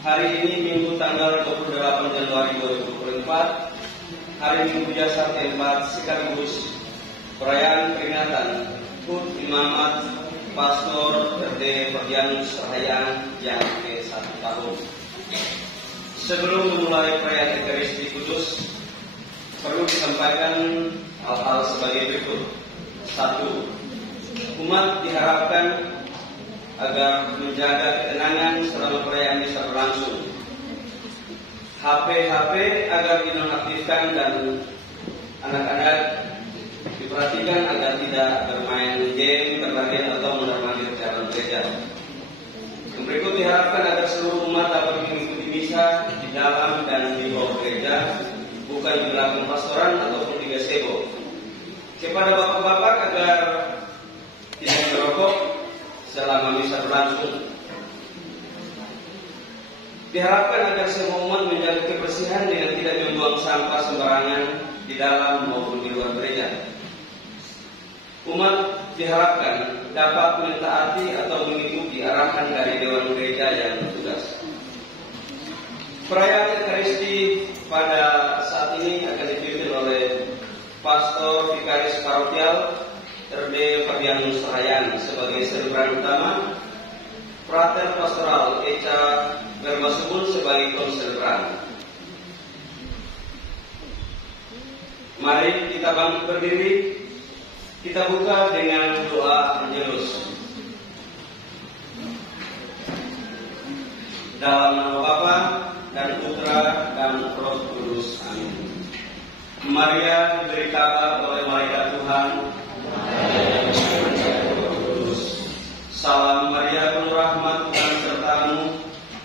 Hari ini Minggu tanggal 28 Januari 2024, hari Minggu Biasa keempat sekaligus perayaan peringatan HUT Imamat Pastor RD Fabianus Rahayaan yang ke-1 tahun. Sebelum memulai perayaan Ekaristi Kudus, perlu disampaikan hal-hal sebagai berikut. 1. Umat diharapkan agar menjaga ketenangan selama perayaan bisa berlangsung. HP agar dinonaktifkan dan anak-anak diperhatikan agar tidak bermain game, berlari atau mondar-mandir jalan gereja. Yang berikut diharapkan agar seluruh umat dapat mengikuti misa di dalam dan di luar gereja, bukan di belakang pastoran ataupun di gazebo. Kepada bapak-bapak agar tidak merokok selama misa berlangsung. Diharapkan agar semua umat menjaga kebersihan dengan tidak membuang sampah sembarangan di dalam maupun di luar gereja. Umat diharapkan dapat mentaati atau mengikuti arahan dari Dewan Gereja yang bertugas. Perayaan Ekaristi pada saat ini akan dipimpin oleh Pastor Vikaris Parokial RD Fabianus Rahayaan sebagai selebran utama, Frater Pastoral Eca Bermasubun sebagai konselebran. Mari kita bangkit berdiri, kita buka dengan doa Angelus. Dalam nama Bapa dan Putra dan Roh Kudus. Amin. Maria diberi kabar oleh malaikat Tuhan. Salam Maria, penuh rahmat, Tuhan sertamu.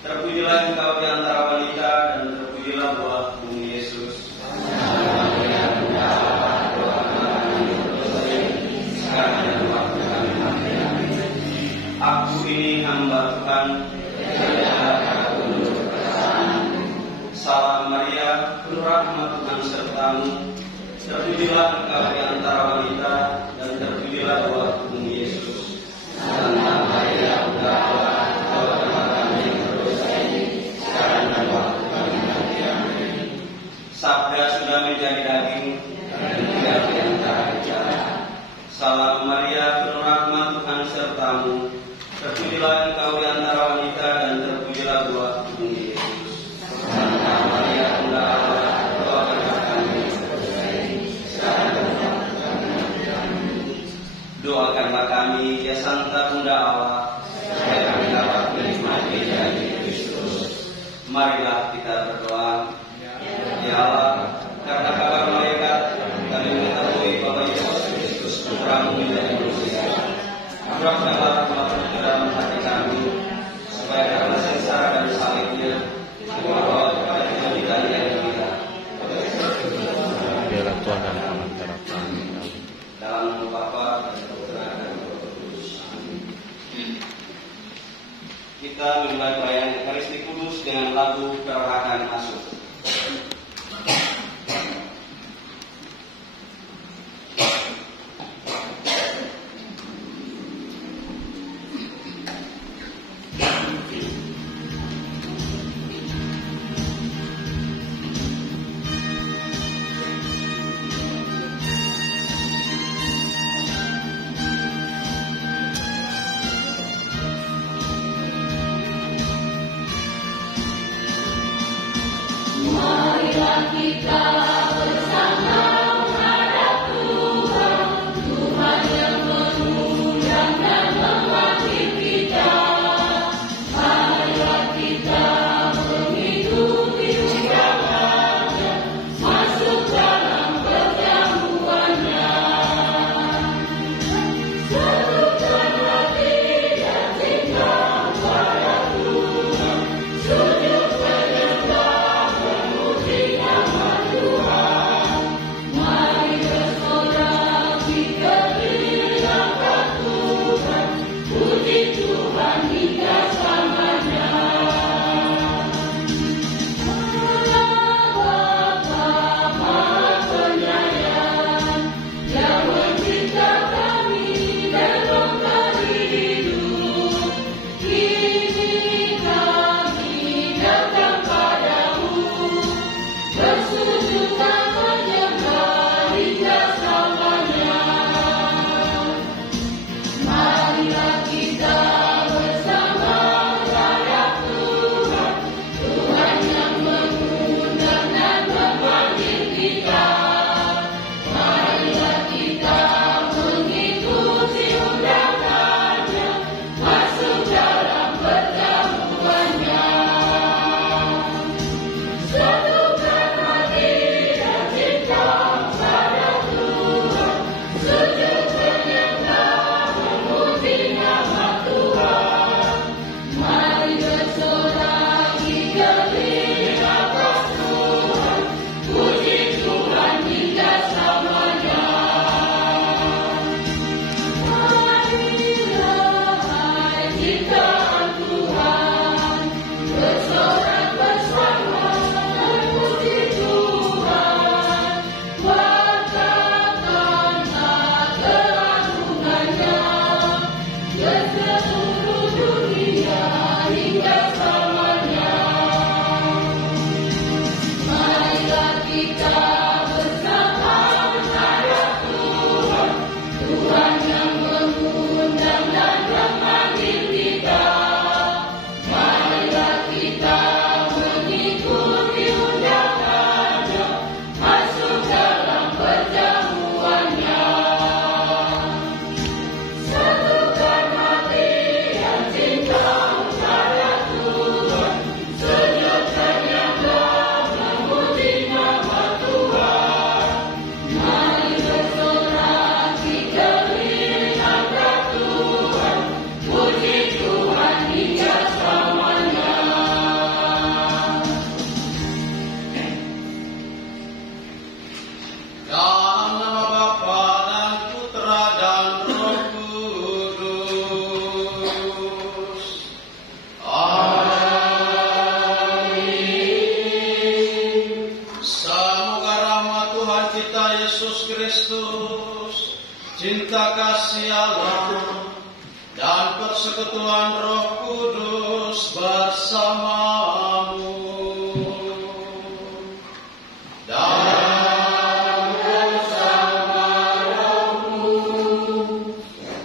Terpujilah engkau di antara wanita dan terpujilah buah bumi Yesus. Aku ini hamba Tuhan. Salam Maria, penuh rahmat, Tuhan sertamu. Terpujilah engkau di antara wanita dan terpujilah buah bumi Yesus. Santa Maria, Sabda sudah menjadi daging dan tinggal di antara kita. Salam Maria, penuh rahmat, Tuhan sertamu. Terpujilah engkau di antara wanita dan terpujilah buah bumi Yesus. Santa Maria, Bunda Allah, doakanlah kami sekarang dan waktu kami mati. Amin. Doakanlah kami, ya Santa Bunda Allah, supaya kami dapat menikmati janji Kristus. Marilah kita berdoa. Ya Allah, karena kabar malaikat kami mengetahui bahwa Yesus Kristus Putra-Mu menjadi manusia. Abrahkanlah rahmat ke dalam hati kami, supaya karena sengsara dan salibnya membawa kepada kehidupan yang kita. Biarlah Tuhan dan antara kami. Dalam nama Bapa dan Putra dan Roh Kudus. Amin. Kita memulai perayaan Ekaristi Kudus dengan lagu Perlahan Masuk. Tuhan cinta kasih Allah dan persekutuan Roh Kudus bersamamu. Dan bersama rohmu.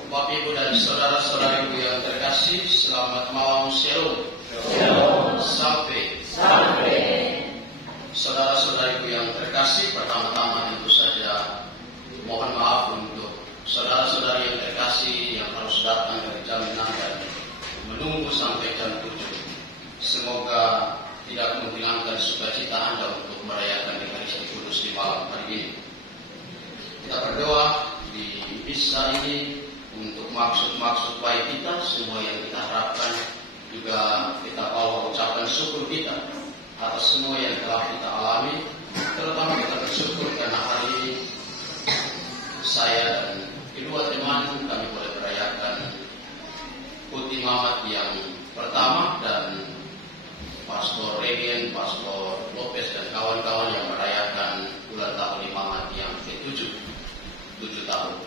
Bapak, Ibu, dan saudara-saudariku yang terkasih, selamat malam, Shalom. Sampai. Saudara-saudariku yang terkasih, pertama-tama tentu saja mohon maaf untuk saudara-saudari yang terkasih yang harus datang dari jam 6 dan menunggu sampai jam 7. Semoga tidak menghilangkan sukacita Anda untuk merayakan Ekaristi Kudus di malam hari ini. Kita berdoa di misa ini untuk maksud-maksud baik kita, semua yang kita harapkan. Juga kita bawa ucapan syukur kita atas semua yang telah kita alami. Terutama kita bersyukur karena hari ini saya dan kedua teman kami boleh merayakan Putih Mamat yang pertama dan Pastor Regen, Pastor Lopez dan kawan-kawan yang merayakan ulang tahun Imamat yang ke-7 tahun.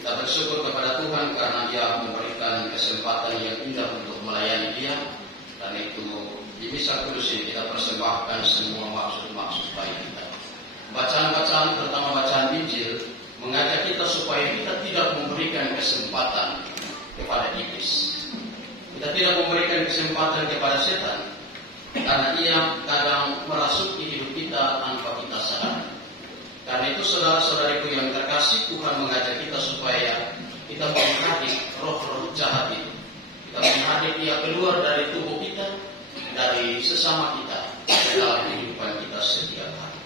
Kita bersyukur kepada Tuhan karena Dia memberikan kesempatan yang indah untuk melayani Dia, dan itu di misa kudus ini kita persembahkan semua maksud-maksud baik kita. Bacaan-bacaan, terutama bacaan Injil, mengajak kita supaya kita tidak memberikan kesempatan kepada iblis. Kita tidak memberikan kesempatan kepada setan, karena ia kadang merasuki hidup kita tanpa kita sadar. Karena itu saudara-saudariku yang terkasih, Tuhan mengajak kita supaya kita menghadik roh-roh jahat itu. Kita menghadik dia keluar dari tubuh kita, dari sesama kita, dalam kehidupan kita setiap hari.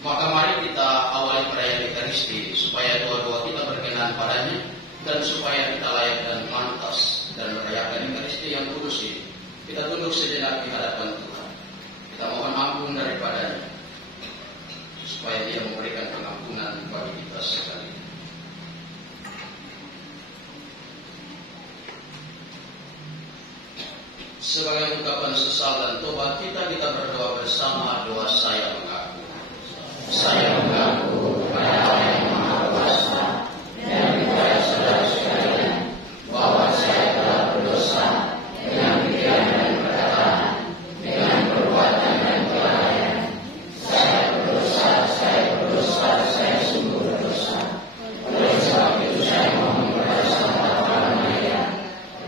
Maka mari kita awali perayaan Ekaristi supaya doa-doa kita berkenan padanya, dan supaya kita layak dan pantas dan merayakan Ekaristi yang kudus ini. Kita tunduk sejenak di hadapan Tuhan. Kita mohon ampun daripadanya, supaya Dia memberikan pengampunan bagi kita sekalian. Sebagai ungkapan sesal dan tobat kita berdoa bersama doa saya mengaku. Saya mengaku kepada Allah yang Maha Kuasa dan kepada saudara sekalian bahwa saya telah berdosa dengan pikiran dan perkataan, dengan perbuatan dan kelalaian. Saya berdosa, saya sungguh berdosa. Oleh sebab itu saya mohon kepada Sang Bapa dan Maria,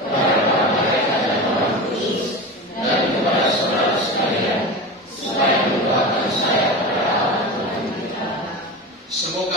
kepada para malaikat dan Roh Kudus, dan kepada saudara sekalian, supaya mendoakan saya kepada Allah Tuhan kita. Semoga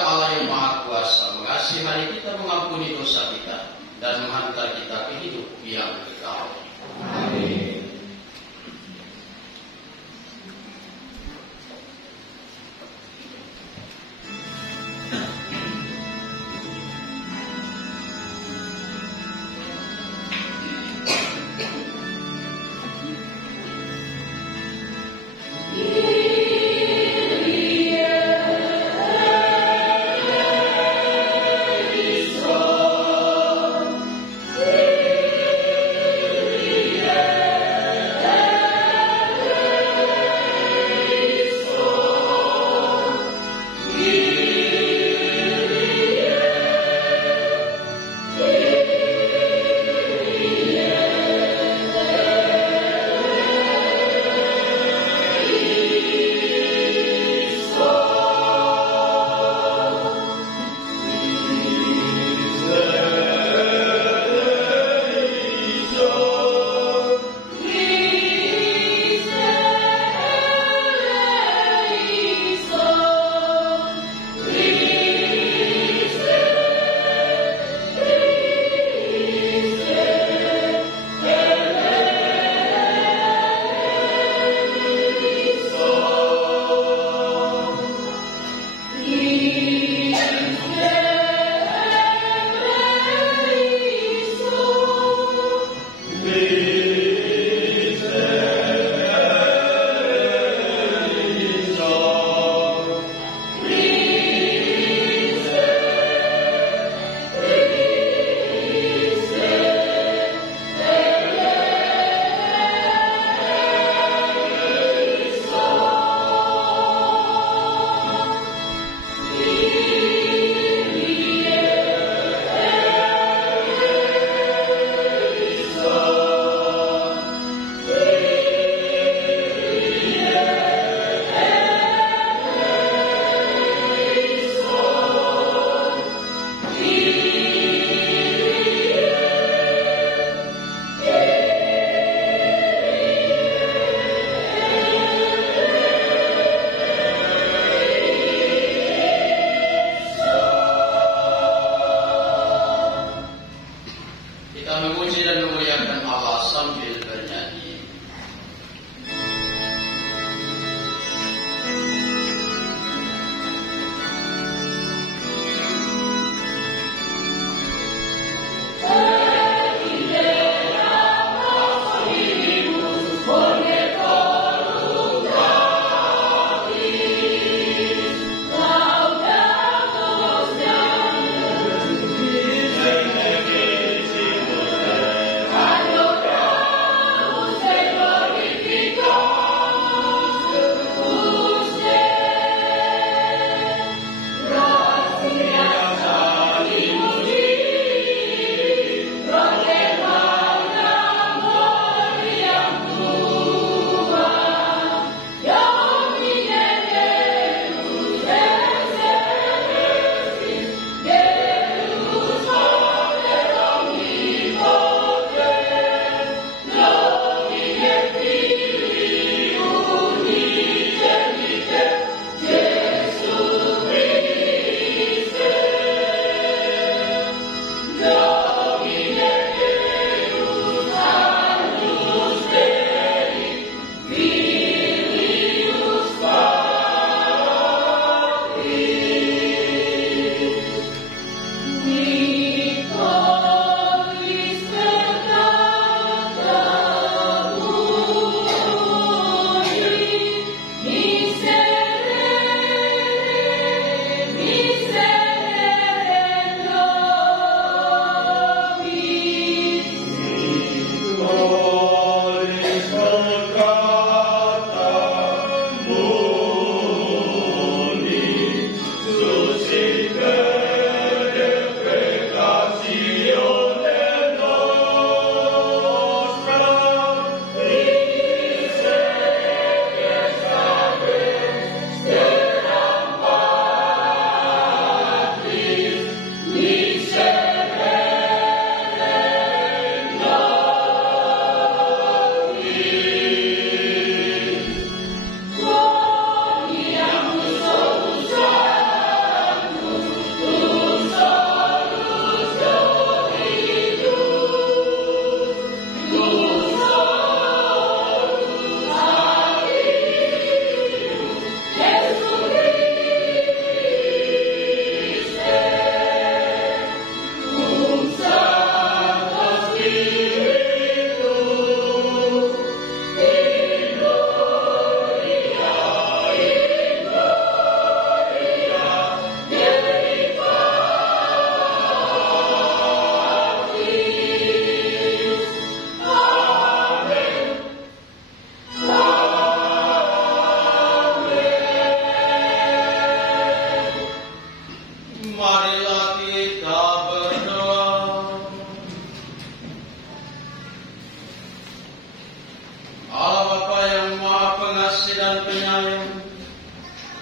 kasih dan penyayang.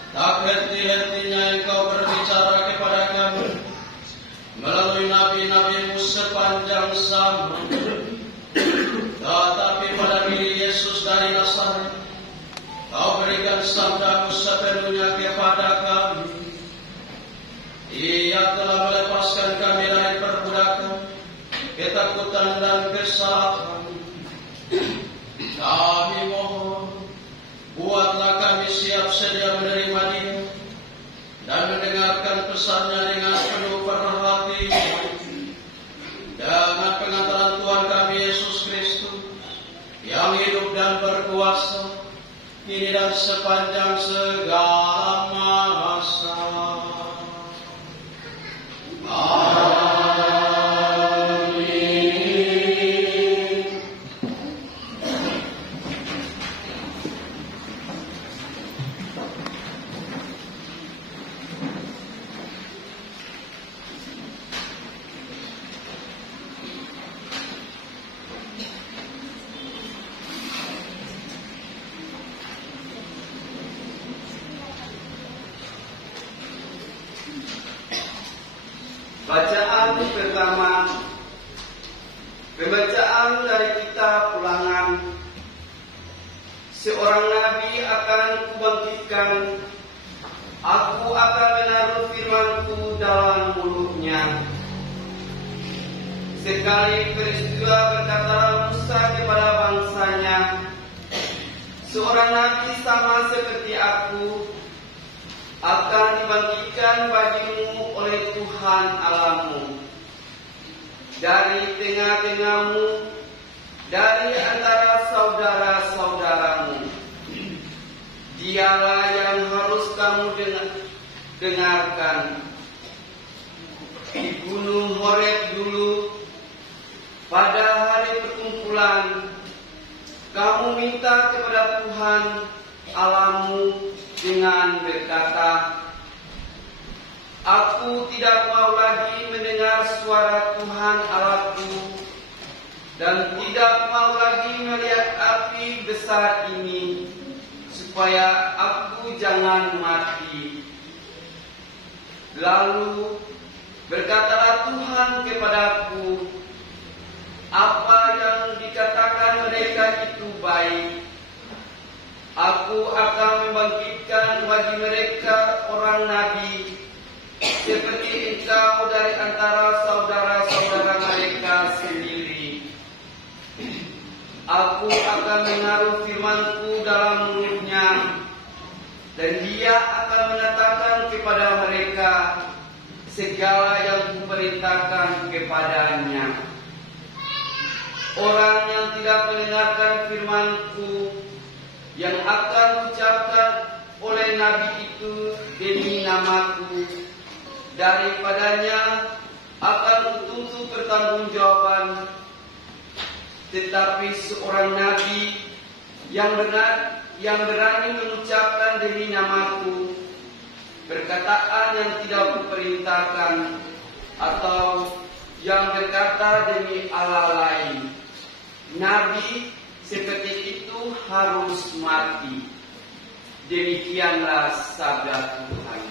Tak henti-hentinya Engkau berbicara kepada kami melalui nabi-nabi-Mu sepanjang zaman. Tetapi pada diri Yesus dari Nazaret, Kau berikan sabda-Mu sepenuhnya kepada kami. Ia telah melepaskan kami dari perbudakan, ketakutan dan kesalahan. Kami mohon, buatlah kami siap sedia menerima Dia dan mendengarkan pesan-Nya dengan penuh perhatian. Dengan pengantaran Tuhan kami Yesus Kristus, yang hidup dan berkuasa, kini dan sepanjang segala masa. Bacaan pertama, pembacaan dari kitab Ulangan. Seorang nabi akan kubangkitkan, aku akan menaruh firman-Ku dalam mulutnya. Sekali peristiwa berkatalah Musa kepada bangsanya, seorang nabi sama seperti aku akan dibangkitkan bagimu oleh Tuhan Allahmu. Dari tengah-tengahmu, dari antara saudara-saudaramu. Dialah yang harus kamu dengarkan. Di Gunung Horeb dulu, pada hari perkumpulan, kamu minta kepada Tuhan Allahmu dengan berkata, aku tidak mau lagi mendengar suara Tuhan Allahku, dan tidak mau lagi melihat api besar ini, supaya aku jangan mati. Lalu berkatalah Tuhan kepadaku, apa yang dikatakan mereka itu baik. Aku akan membangkitkan bagi mereka orang nabi, seperti engkau dari antara saudara-saudara mereka sendiri. Aku akan menaruh firman-Ku dalam mulutnya, dan dia akan menatakan kepada mereka segala yang Kuperintahkan kepadanya. Orang yang tidak mendengarkan firman-Ku yang akan ucapkan oleh nabi itu demi nama-Ku, daripadanya akan kutuntut pertanggungjawaban. Tetapi seorang nabi yang berani mengucapkan demi nama-Ku perkataan yang tidak Kuperintahkan, atau yang berkata demi Allah lain, nabi seperti itu harus mati. Demikianlah sabda Tuhan.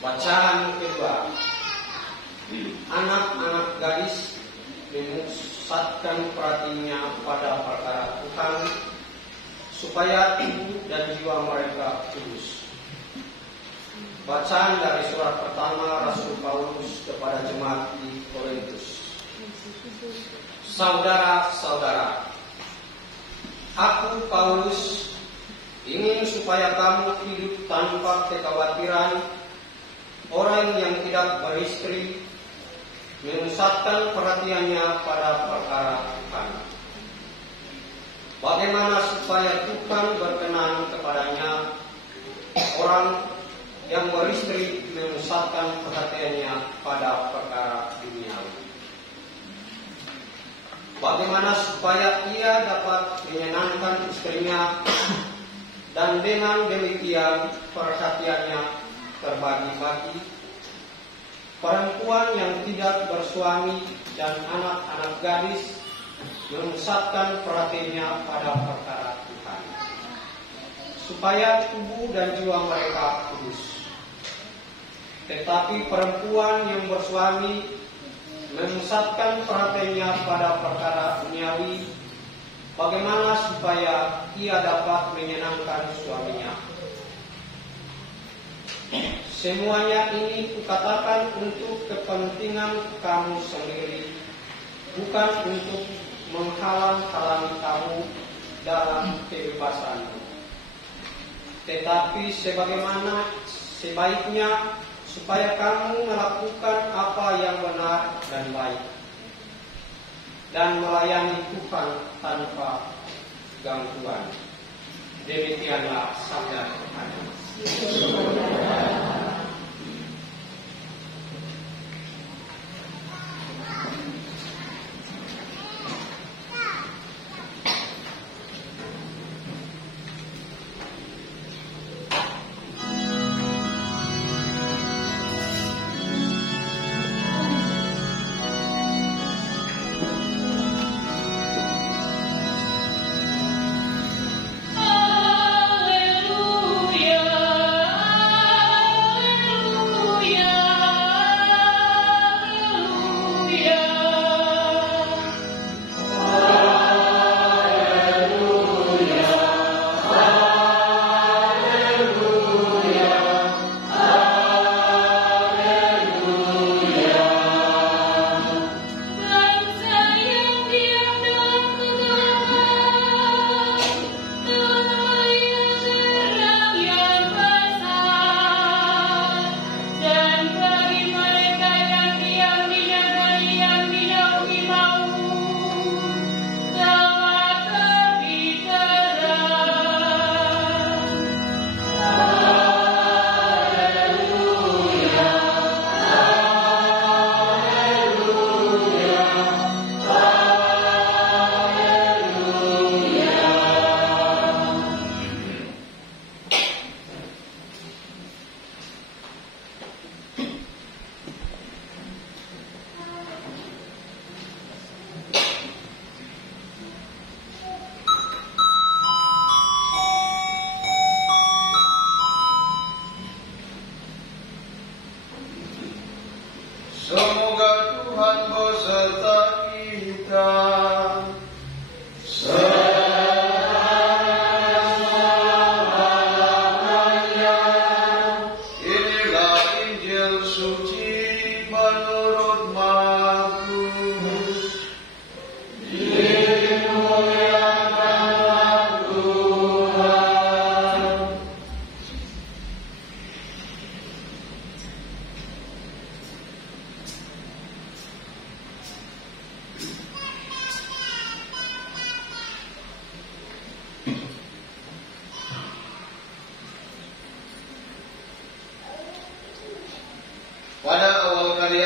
Bacaan kedua. Anak-anak gadis memusatkan perhatiannya pada perkara Tuhan, supaya tubuh dan jiwa mereka kudus. Bacaan dari surat pertama Rasul Paulus kepada jemaat di Korintus. Saudara-saudara, aku Paulus ingin supaya kamu hidup tanpa kekhawatiran. Orang yang tidak beristri memusatkan perhatiannya pada perkara Tuhan. Bagaimana supaya Tuhan berkenan kepadanya? Orang yang beristri memusatkan perhatiannya pada perkara duniawi. Bagaimana supaya ia dapat menyenangkan istrinya, dan dengan demikian perhatiannya terbagi-bagi. Perempuan yang tidak bersuami dan anak-anak gadis memusatkan perhatiannya pada perkara Tuhan, supaya tubuh dan jiwa mereka kudus. Tetapi perempuan yang bersuami memusatkan perhatiannya pada perkara duniawi, bagaimana supaya ia dapat menyenangkan suaminya. Semuanya ini kukatakan untuk kepentingan kamu sendiri, bukan untuk menghalang-halangi kamu dalam kebebasanmu. Tetapi sebagaimana sebaiknya supaya kamu melakukan apa yang benar dan baik, dan melayani Tuhan tanpa gangguan. Demikianlah sabda Tuhan. Haleluya.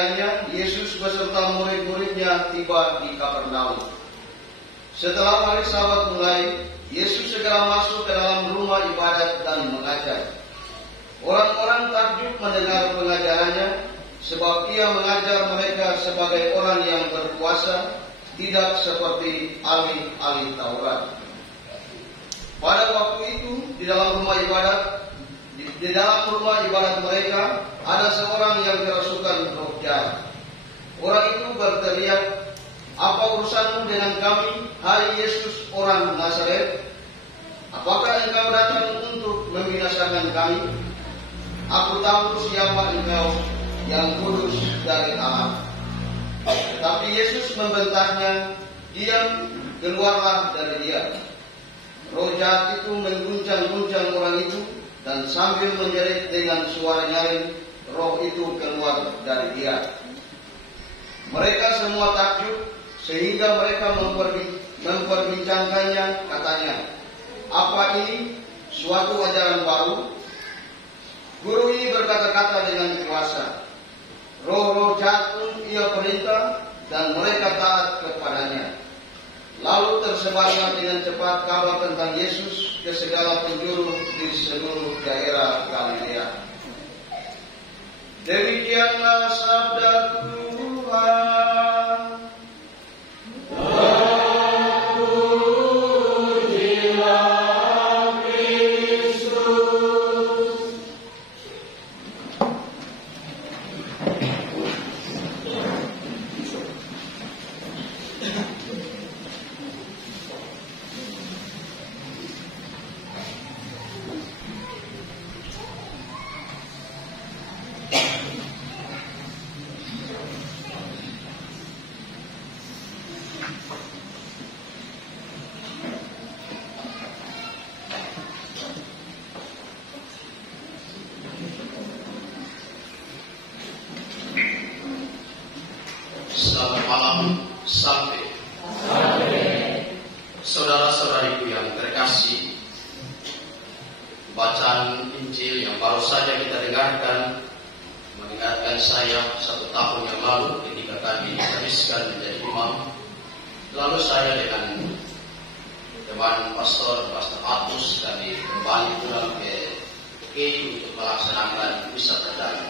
kemudiannya Yesus beserta murid-muridnya tiba di Kapernaum. Setelah hari Sabat mulai, Yesus segera masuk ke dalam rumah ibadat dan mengajar. Orang-orang takjub mendengar pengajarannya, sebab ia mengajar mereka sebagai orang yang berkuasa, tidak seperti ahli-ahli Taurat. Pada waktu itu, di dalam rumah ibadat mereka, ada seorang yang kerasukan roh jahat. Orang itu berteriak, "Apa urusanmu dengan kami, hai Yesus orang Nazaret? Apakah engkau datang untuk membinasakan kami? Aku tahu siapa engkau, yang kudus dari Allah." Tetapi Yesus membentaknya, "Diam, keluarlah dari dia." Roh jahat itu mengguncang-guncang orang itu, dan sambil menjerit dengan suara nyaring, roh itu keluar dari dia. Mereka semua takjub, sehingga mereka memperbincangkannya, katanya, "Apa ini? Suatu ajaran baru? Guru ini berkata-kata dengan kuasa. Roh-roh jahat pun ia perintah, dan mereka taat kepadanya." Lalu tersebarnya dengan cepat kabar tentang Yesus ke segala penjuru di seluruh daerah Galilea. Demikianlah sabda Tuhan. Selamat malam sampai. Saudara-saudariku yang terkasih, bacaan Injil yang baru saja kita dengarkan mengingatkan saya 1 tahun yang lalu ketika kami dihabiskan menjadi imam. Lalu saya dengan teman Pastor Atus kami kembali pulang ke KI untuk melaksanakan misa perdana.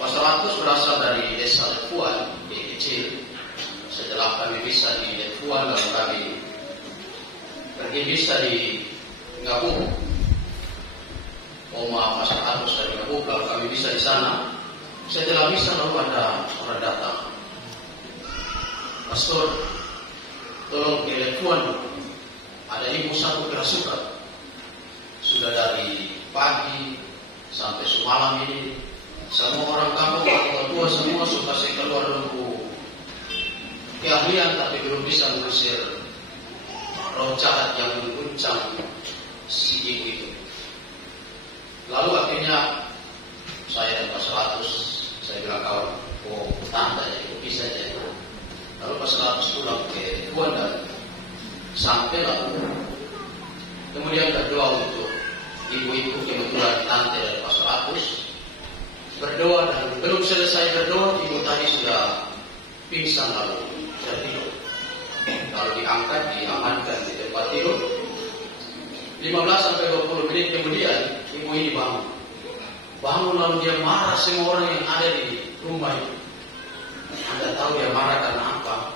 Pastor Atus berasal dari desa Lepuan, di kecil. Setelah kami bisa di Lepuan, lalu kami pergi bisa di Ngabuk. Oma Pastor Atus dari Ngabuk, lalu kami bisa di sana. Setelah bisa lalu ada orang datang, "Pastor, tolong ke Lepuan, ada ibu satu kerasukan. Sudah dari pagi sampai semalam ini, semua orang kampung atau tua semua suka saya keluar dulu keahlian, tapi belum bisa mengusir roh jahat yang mengguncang si ibu itu." Lalu akhirnya saya dan Pastor Atus, saya bilang, "Kawan, tante itu bisa aja." Lalu Pastor Atus pulang ke Tuan dan sampai lalu kemudian berdoa untuk ibu-ibu, kebetulan tante dari Pastor Atus. Berdoa, dan belum selesai berdoa, ibu tadi sudah pingsan lalu tertidur. Lalu diangkat, diamankan di tempat tidur. 15-20 menit kemudian ibu ini bangun lalu dia marah semua orang yang ada di rumah itu. Anda tahu dia marah karena apa?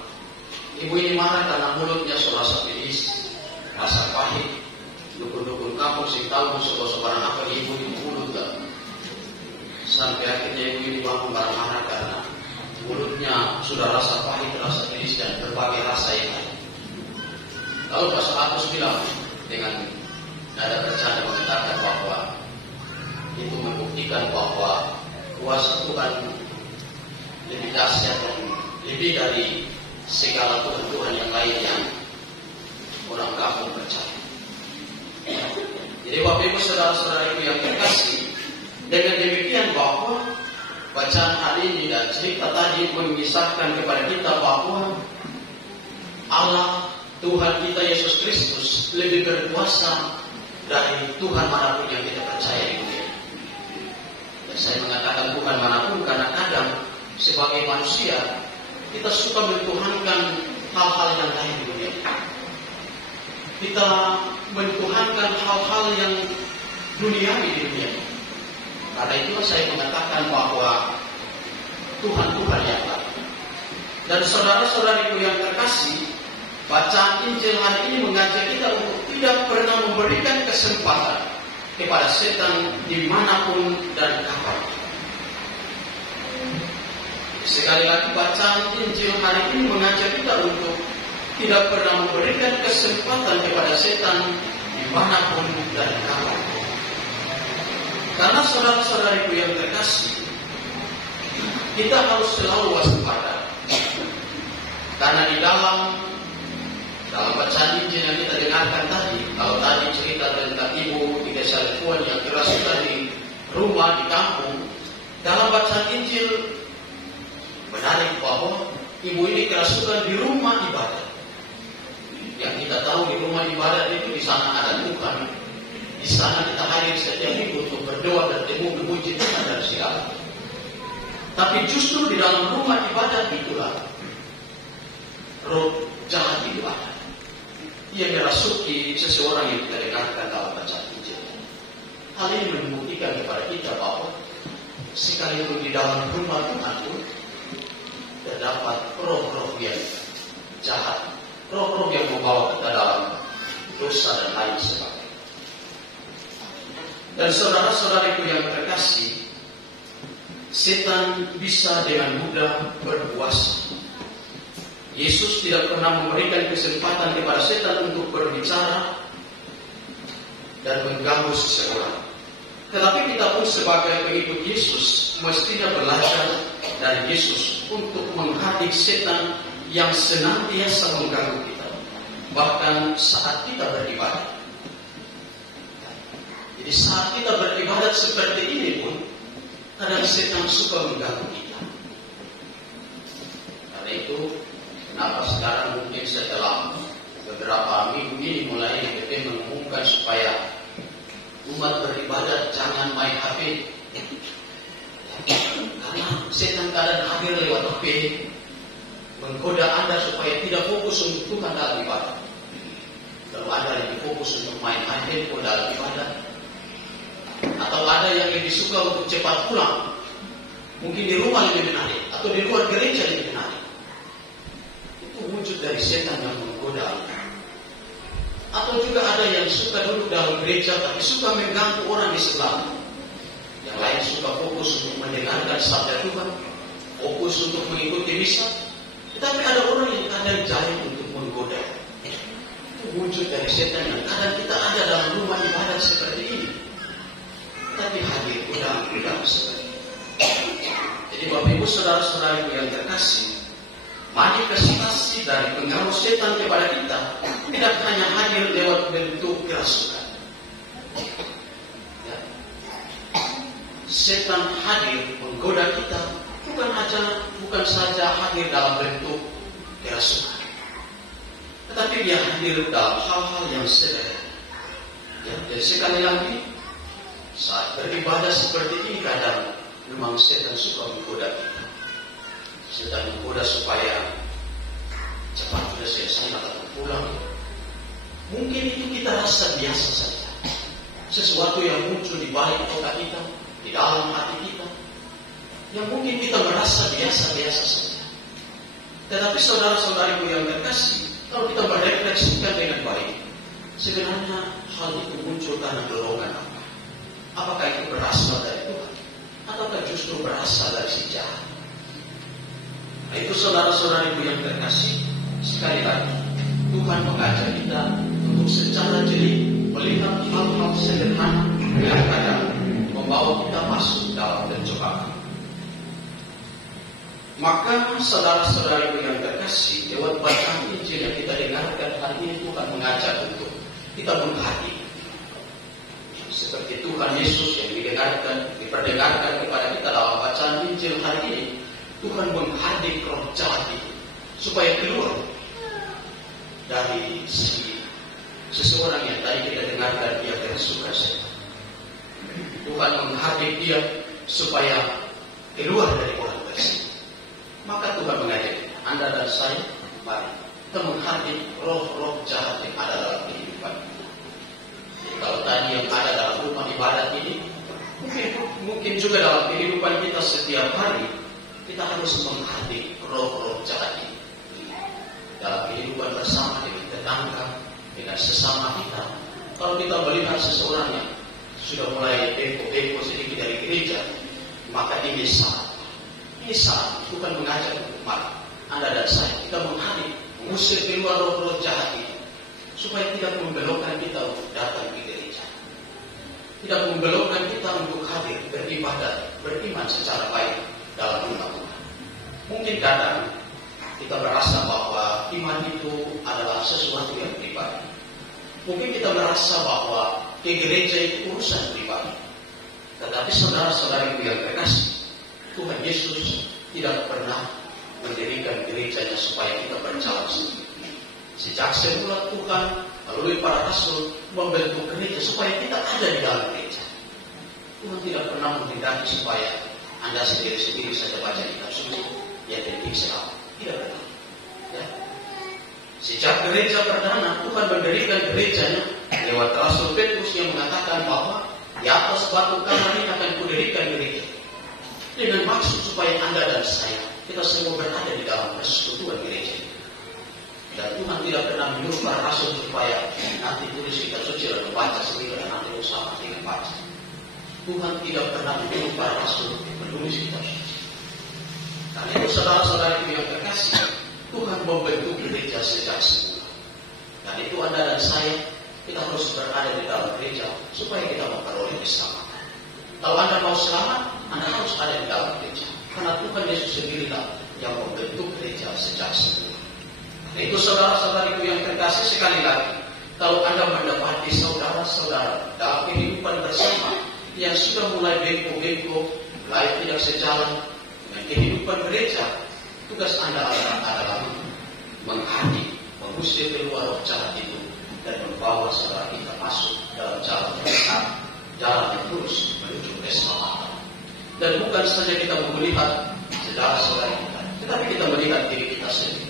Ibu ini marah karena mulutnya serasa pedis, rasa pahit. Dukun-dukun kampung sih tahu sobat-sobaran apa ibu ini mulut tak. Sampai akhirnya ibu ini bangun marah-marah karena mulutnya sudah rasa pahit, rasa pedis, dan berbagai rasa yang lain. Lalu Pastor Atus bilang dengan nada bercanda mengatakan bahwa itu membuktikan bahwa kuasa Tuhan lebih dahsyat dan lebih dari segala Tuhan-Tuhan yang lain yang orang kampung percaya. Jadi Bapak Ibu saudara-saudara yang terkasih, dengan demikian bahwa bacaan hari ini dan cerita tadi mengisahkan kepada kita bahwa Allah Tuhan kita Yesus Kristus lebih berkuasa dari Tuhan manapun yang kita percaya ini. Dan saya mengatakan Tuhan manapun karena kadang sebagai manusia, kita suka mentuhankan hal-hal yang lain di dunia. Kita mentuhankan hal-hal yang duniawi di dunia. Karena itu saya mengatakan bahwa Tuhan yang lain. Dan saudara-saudariku yang terkasih, bacaan Injil hari ini mengajak kita untuk tidak pernah memberikan kesempatan kepada setan dimanapun dan kapan. Sekali lagi, bacaan Injil hari ini mengajak kita untuk tidak pernah memberikan kesempatan kepada setan dimanapun dan kapan. Karena saudara-saudariku yang terkasih, kita harus selalu waspada. Karena di dalam bacaan Injil yang kita dengarkan tadi, kalau tadi cerita tentang ibu di desa Lepuan yang kerasukan di rumah, di kampung, dalam bacaan Injil menarik bahwa ibu ini kerasukan di rumah ibadat. Yang kita tahu di rumah ibadat itu di sana ada Tuhan. Di sana kita hadir setiap minggu untuk berdoa dan memuji Tuhan dan segala. Tapi justru di dalam rumah ibadat itulah roh jahat itu ada. Ia merasuki seseorang yang kita dengarkan dalam bacaan Injil. Hal ini membuktikan kepada kita bahwa sekalipun di dalam rumah Tuhan pun terdapat roh-roh yang jahat, roh-roh yang membawa kita dalam dosa dan lain sebagainya. Dan saudara-saudariku yang terkasih, setan bisa dengan mudah berkuasa. Yesus tidak pernah memberikan kesempatan kepada setan untuk berbicara dan mengganggu seseorang. Tetapi kita pun sebagai pengikut Yesus mestinya belajar dari Yesus untuk menghadik setan yang senantiasa mengganggu kita, bahkan saat kita beribadah. Jadi saat kita beribadat seperti ini pun, kadang setan suka mengganggu kita. Karena itu, kenapa sekarang mungkin setelah beberapa minggu ini mulai DPP mengumumkan supaya umat beribadat jangan main HP. Karena setan kadang hadir lewat HP, menggoda Anda supaya tidak fokus untuk Tuhan dalam ibadah. Kalau Anda lebih fokus untuk main handphone dalam ibadah, atau ada yang lebih suka untuk cepat pulang, mungkin di rumah lebih menarik, atau di luar gereja lebih menarik. Itu wujud dari setan yang menggoda. Atau juga ada yang suka duduk dalam gereja tapi suka mengganggu orang di sebelah. Yang lain suka fokus untuk mendengarkan sabda Tuhan, fokus untuk mengikuti misa. Tetapi ada orang yang kadang jahil untuk menggoda. Itu wujud dari setan yang kadang kita ada dalam rumah ibadat seperti ini, tapi hadir udang-udang seperti ini. Jadi Bapak Ibu saudara-saudara yang terkasih, manifestasi dari pengaruh setan kepada kita tidak hanya hadir lewat bentuk kerasukan. Ya. Setan hadir menggoda kita bukan saja hadir dalam bentuk kerasukan, tetapi dia hadir dalam hal-hal yang sederhana. Ya. Dan sekali lagi, saat beribadah seperti ini kadang memang setan suka menggoda kita. Setan menggoda supaya cepat sudah selesai atau pulang. Mungkin itu kita rasa biasa saja, sesuatu yang muncul di balik otak kita, di dalam hati kita, yang mungkin kita merasa biasa-biasa saja. Tetapi saudara-saudariku yang terkasih, kalau kita merefleksikan dengan baik, sebenarnya hal itu muncul karena dorongan apa? Apakah itu berasal dari Tuhan, ataukah justru berasal dari si jahat? Nah, itu saudara-saudariku yang terkasih, sekali lagi Tuhan mengajak kita untuk secara jeli melihat hal-hal sederhana yang kadang membawa kita masuk dalam pencobaan. Maka saudara-saudariku yang terkasih, lewat bacaan Injil yang kita dengarkan hari ini, Tuhan mengajak untuk kita menghati seperti Tuhan Yesus yang diperdengarkan kepada kita dalam bacaan Injil hari ini. Tuhan menghadik roh jahat itu supaya keluar dari seseorang yang tadi kita dengarkan dia kerasukan setan. Tuhan menghadik dia supaya keluar dari orang tersebut. Maka Tuhan mengajak Anda dan saya, mari kita menghadapi roh-roh jahat yang ada dalam kehidupan kita. Jadi, kalau tadi yang ada dalam rumah ibadat ini, mungkin juga dalam kehidupan kita setiap hari, kita harus menghadapi roh-roh jahat ini. Dalam kehidupan bersama dengan tetangga, dengan sesama kita. Kalau kita melihat seseorang yang sudah mulai beko-beko sedikit dari gereja, maka ini saat. Ini saat Tuhan mengajak untuk mari Anda dan saya kita menghadapi, mengusir keluar roh-roh jahat ini, supaya tidak membelokkan kita untuk datang ke gereja, tidak membelokkan kita untuk hadir beribadah, beriman secara baik dalam rumah Tuhan. Mungkin kadang kita merasa bahwa iman itu adalah sesuatu yang pribadi. Mungkin kita merasa bahwa ke gereja itu urusan pribadi. Tetapi saudara-saudariku yang terkasih, Tuhan Yesus tidak pernah mendirikan gerejanya supaya kita berjalan sendiri. Sejak semula Tuhan melalui para rasul membentuk gereja supaya kita ada di dalam gereja. Tuhan tidak pernah menghendaki supaya Anda sendiri-sendiri saja baca kitab suci, ya dan selamat. Tidak pernah. Ya. Sejak gereja perdana Tuhan mendirikan gerejanya lewat Rasul Petrus yang mengatakan bahwa di atas batu karang ini akan kudirikan gereja. Dengan maksud supaya Anda dan saya, kita semua berada di dalam persekutuan gereja. Dan Tuhan tidak pernah menyuruh para rasul supaya nanti tulis kitab suci lalu baca sendiri dan nanti bersama dengan baca. Tuhan tidak pernah menyuruh para rasul menulis kitab suci. Karena itu saudara-saudara yang terkasih, Tuhan membentuk gereja sejak semula. Dan itu Anda dan saya, kita harus berada di dalam gereja supaya kita memperoleh keselamatan. Kalau Anda mau selamat, Anda harus ada di dalam gereja. Karena Tuhan Yesus sendiri yang membentuk gereja sejak semula. Itu saudara-saudariku yang terkasih, sekali lagi, kalau Anda mendapati saudara-saudara dalam kehidupan bersama yang sudah mulai bengkok-bengkok, mulai tidak sejalan dengan kehidupan gereja, tugas Anda adalah menghadapi, mengusir keluar roh jahat itu dan membawa saudara kita masuk dalam jalan yang benar, jalan yang lurus menuju keselamatan. Dan bukan saja kita melihat saudara-saudara kita, tetapi kita melihat diri kita sendiri.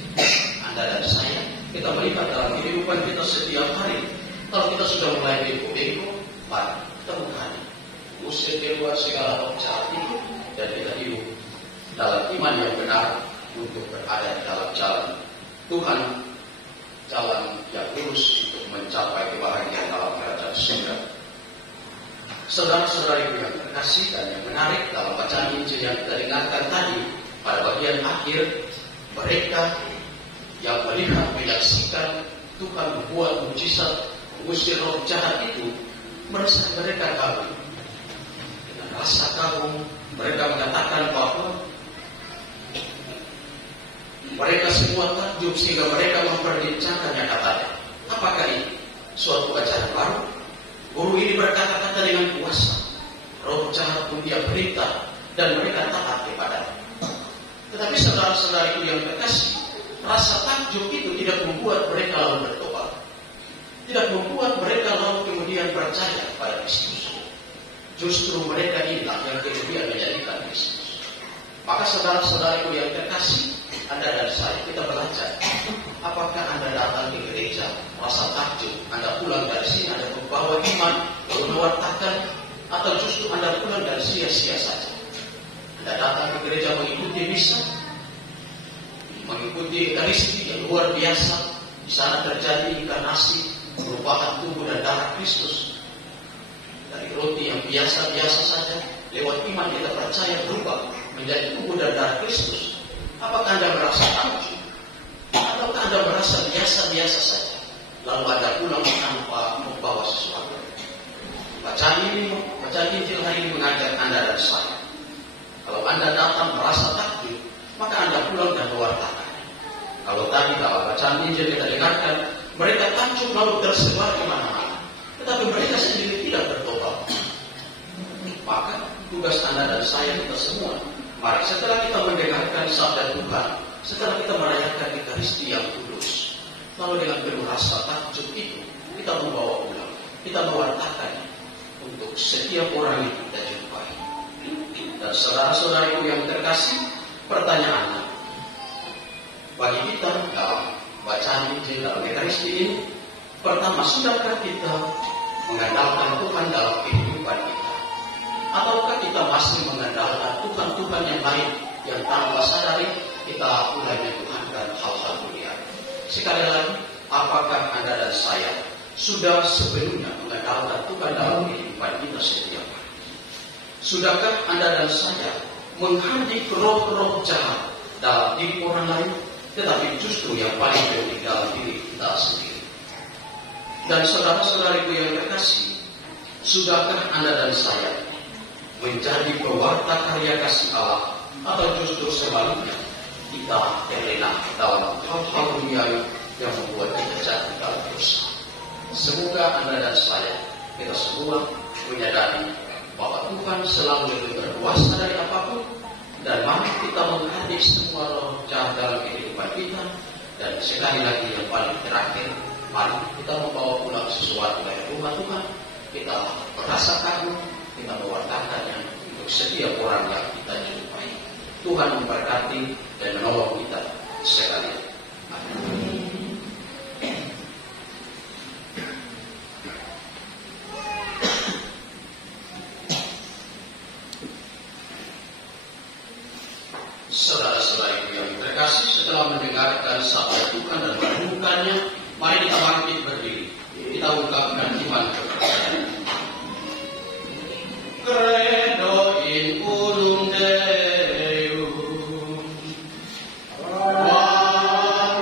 Anda dan saya, kita melihat dalam kehidupan kita setiap hari. Kalau kita sudah mulai bengkok-bengkok, mari kita menghadapi, usir keluar segala roh jahat itu, dan kita hidup dalam iman yang benar untuk berada di dalam jalan Tuhan, jalan yang lurus untuk mencapai kebahagiaan dalam kerajaan surga. Saudara-saudari yang terkasih dan yang menarik dalam bacaan Injil yang kita dengarkan tadi, pada bagian akhir, mereka yang melihat, menyaksikan Tuhan membuat mujizat, mengusir roh jahat itu, merasa mereka kagum. Dengan rasa kagum, mereka mengatakan bahwa mereka semua takjub sehingga mereka memperbincangkannya, katanya. Apakah ini suatu ajaran baru? Guru ini berkata-kata dengan kuasa. Roh jahat pun dia berita dan mereka taat kepadanya. Tetapi saudara-saudariku yang terkasih, rasa takjub itu tidak membuat mereka lalu bertobat. Tidak membuat mereka lalu kemudian percaya pada Kristus. Justru mereka inilah yang kemudian menjadikan Kristus. Maka saudara-saudariku yang terkasih, Anda dan saya, kita belajar. Apakah Anda datang ke gereja merasa takjub, Anda pulang dari sini, Anda membawa iman, lalu mewartakan, atau justru Anda pulang dari sia-sia saja? Anda datang ke gereja mengikuti misa, mengikuti Ekaristi yang luar biasa. Di sana terjadi inkarnasi merupakan tubuh dan darah Kristus. Dari roti yang biasa-biasa saja, lewat iman kita percaya berubah menjadi tubuh dan darah Kristus. Apakah Anda merasa takjub? Ataukah Anda merasa biasa-biasa saja? Lalu Anda pulang tanpa membawa sesuatu. Bacaan Injil hari ini mengajak Anda dan saya. Kalau Anda datang merasa takjub, maka Anda pulang dan mewartakan. Kalau tadi dalam bacaan Injil kita dengarkan, mereka takjub lalu tersebar di mana-mana, tetapi mereka sendiri tidak bertobat. Maka tugas Anda dan saya, kita semua, mari setelah kita mendengarkan sabda Tuhan, setelah kita merayakan Ekaristi yang kudus, lalu dengan penuh rasa takjub itu, kita membawa pulang, kita mewartakannya untuk setiap orang yang kita jumpai. Dan saudara-saudariku yang terkasih, pertanyaannya, bagi kita dalam bacaan Injil dalam Ekaristi ini, pertama, sudahkah kita mengandalkan Tuhan dalam kehidupan kita? Ataukah kita masih mengandalkan Tuhan-Tuhan yang lain yang tanpa sadari kita mulai menuhankan hal-hal dunia? Sekali lagi, apakah Anda dan saya sudah sepenuhnya mengandalkan Tuhan dalam kehidupan kita setiap hari? Sudahkah Anda dan saya menghardik roh-roh jahat dalam diri orang lain, tetapi justru yang paling penting dalam diri kita sendiri? Dan saudara-saudariku yang terkasih, sudahkah Anda dan saya menjadi pewarta karya kasih Allah, atau justru sebaliknya kita terlena dalam hal-hal duniawi yang membuat kita jatuh dalam dosa? Semoga Anda dan saya, kita semua menyadari bahwa Tuhan selalu lebih berkuasa dari apapun, dan mari kita menghardik semua roh jahat dalam kehidupan kita. Dan sekali lagi yang paling terakhir, mari kita membawa pulang sesuatu dari rumah Tuhan. Kita merasa kagum, kita mewartakannya untuk setiap orang yang kita jumpai. Tuhan memberkati dan menolong kita sekalian. Amin. Saudara-saudariku yang terkasih, setelah mendengarkan sabda Tuhan dan merenungkannya, mari kita bangkit berdiri. Kita ungkapkan iman kepercayaan. Credo in unum Deum. Amen.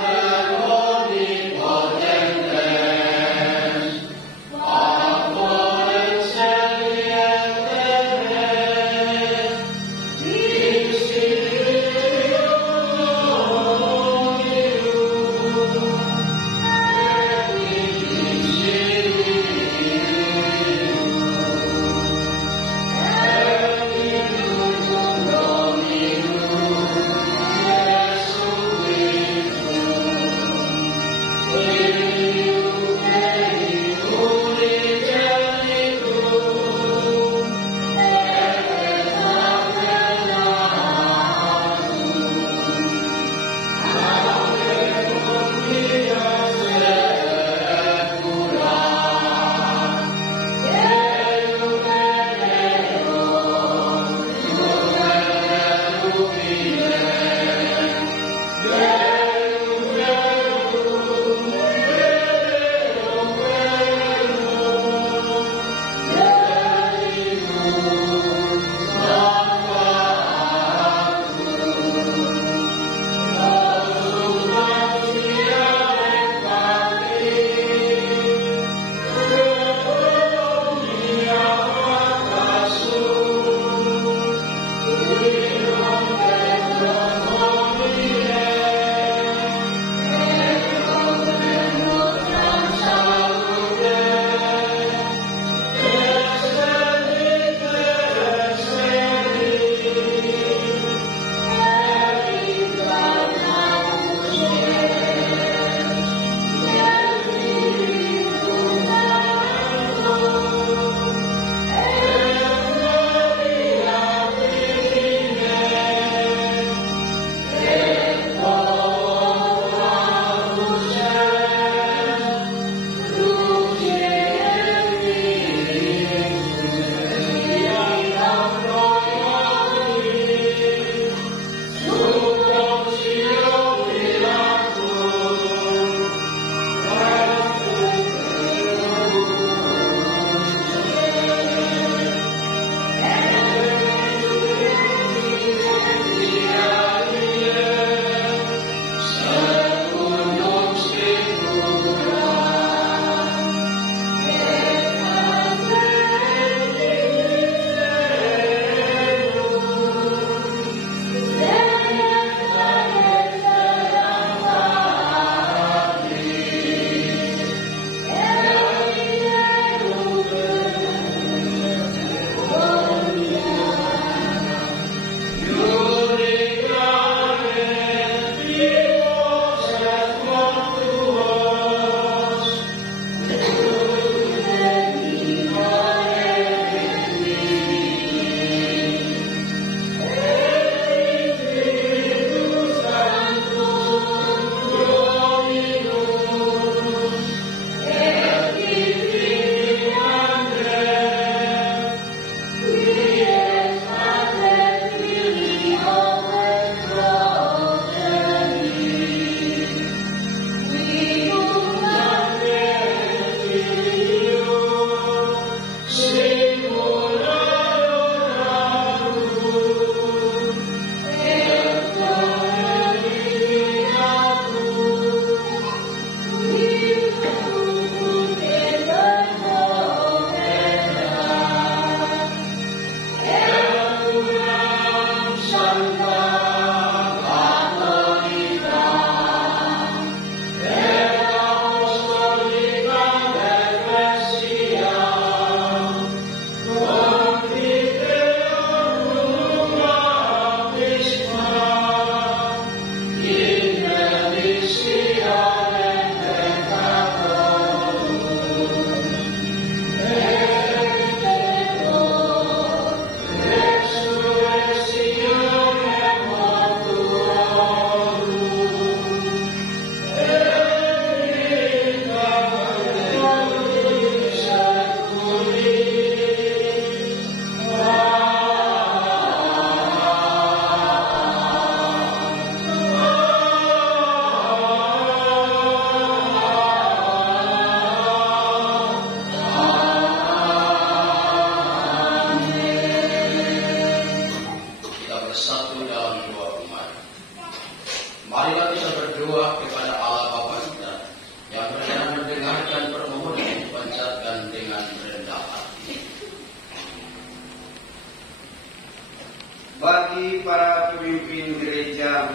bagi para pemimpin gereja.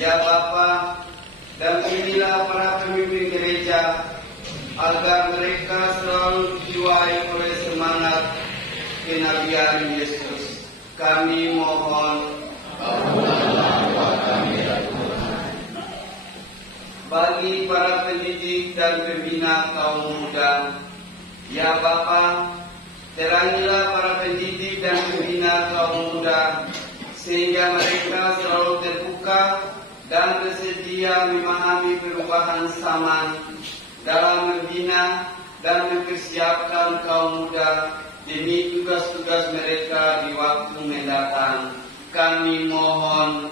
Ya Bapa, dampingilah para pemimpin gereja agar mereka selalu dijiwai oleh semangat kenabian Yesus. Kami mohon. Bagi para pendidik dan pembina kaum muda, ya Bapa, terangilah para pendidik dan pembina kaum muda sehingga mereka selalu terbuka dan bersedia memahami perubahan zaman dalam membina dan mempersiapkan kaum muda demi tugas-tugas mereka di waktu mendatang. Kami mohon.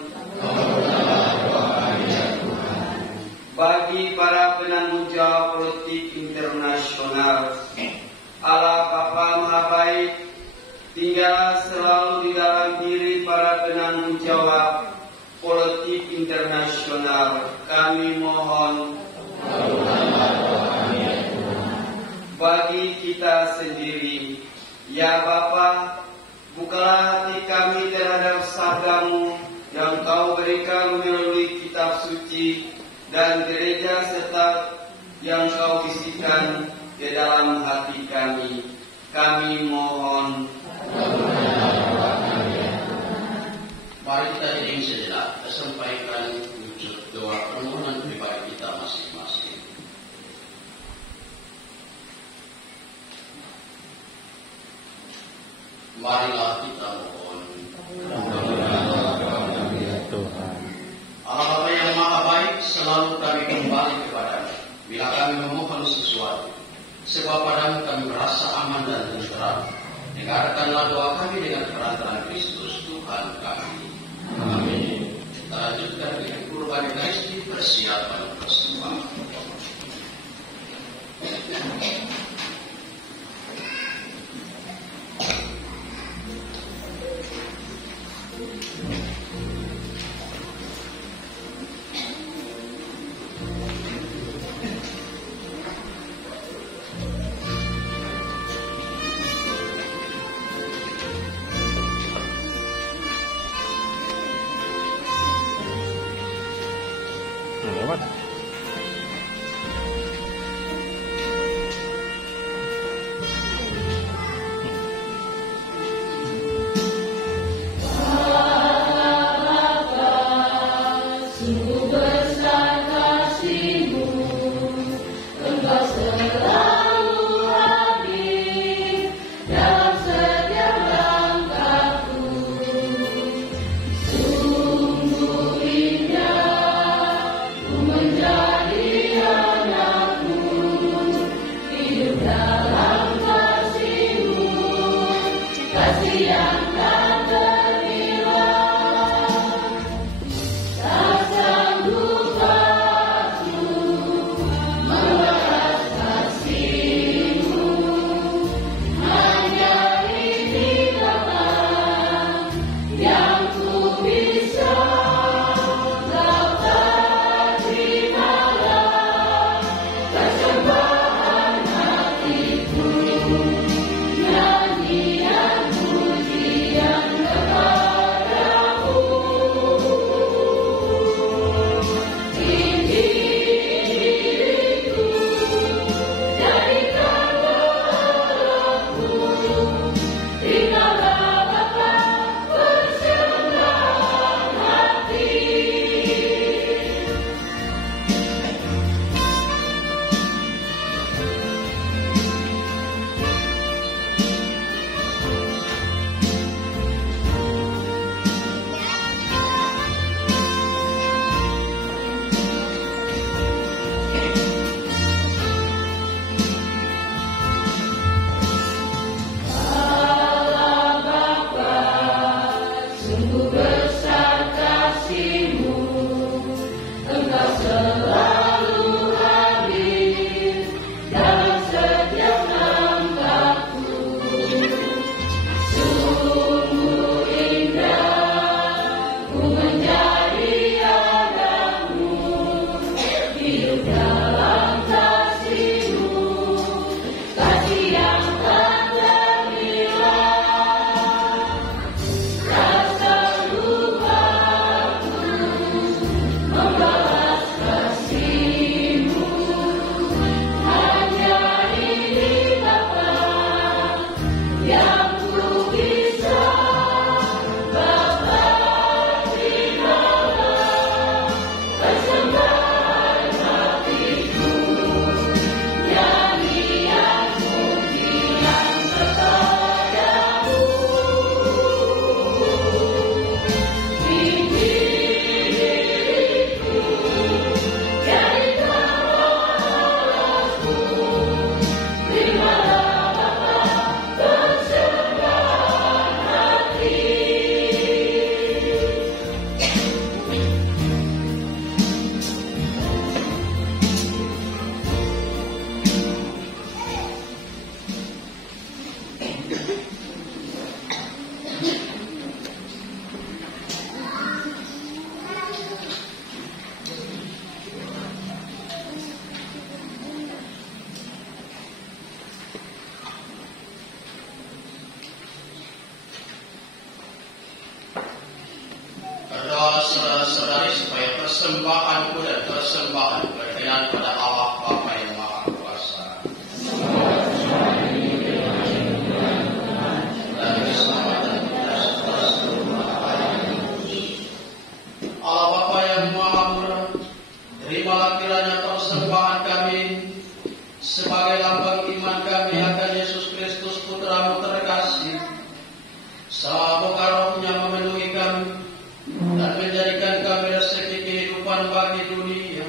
Bagi para penanggung jawab politik internasional, Allah Bapa Maha Baik, tinggal selalu di dalam diri para penanggung jawab politik internasional. Kami mohon. Bagi kita sendiri, ya Bapa, bukalah hati kami terhadap sabdamu yang Kau berikan melalui kitab suci dan gereja serta yang Kau bisikan ke dalam hati kami. Kami mohon. Mari kita hening sejenak, sampaikan wujud doa permohonan pribadi kita masing-masing. Marilah kita mohon. Allah Bapa yang Maha Baik, selalu kami kembali kepadamu bila kami memohon sesuatu, sebab padamu kami merasa aman dan tentram. Dengarkanlah doa kami dengan perantaraan Kristus Tuhan kami. Amin. Kita lanjutkan dengan kurban Ekaristi, persiapan persembahan. Lewat. saudara-saudari supaya persembahanku dan persembahan berkenan pada Allah Bapa yang Maha Kuasa. Allah Bapa yang Maha Murah, terimalah kiranya persembahan kami sebagai lambang iman kami akan Yesus Kristus Putra-Mu terkasih. Semoga rohnya memenuhi kami dan menjadikan kami rezeki kehidupan bagi dunia,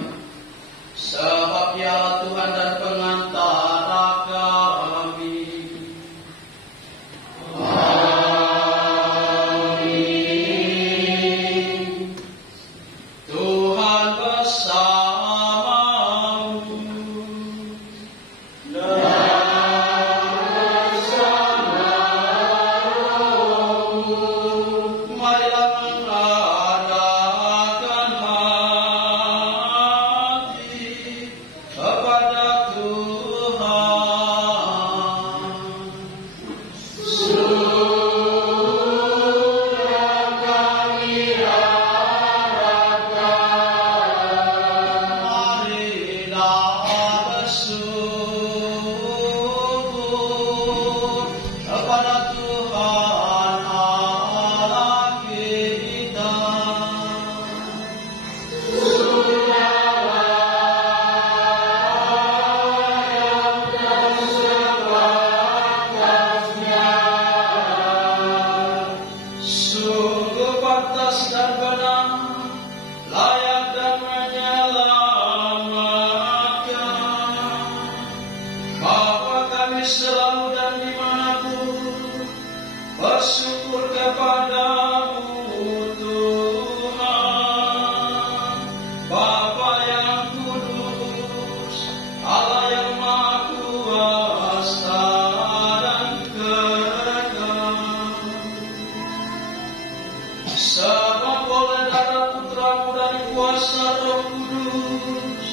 sebab Dia Tuhan dan pengantara kami. Amin. Tuhan bersamamu. Marilah mengadakan hati kepada Tuhan. Sudah kami harapkan, marilah bersyukur kepada Tuhan Allah kita. Sungguh pantas dan benar, layak dan menyelamatkan, bahwa kami selalu dan dimanapun bersyukur kepadamu Tuhan, Bapa yang kudus, Allah yang Maha Kuasa dan kekal. Sebab oleh darah Putra-Mu dan kuasa Roh Kudus,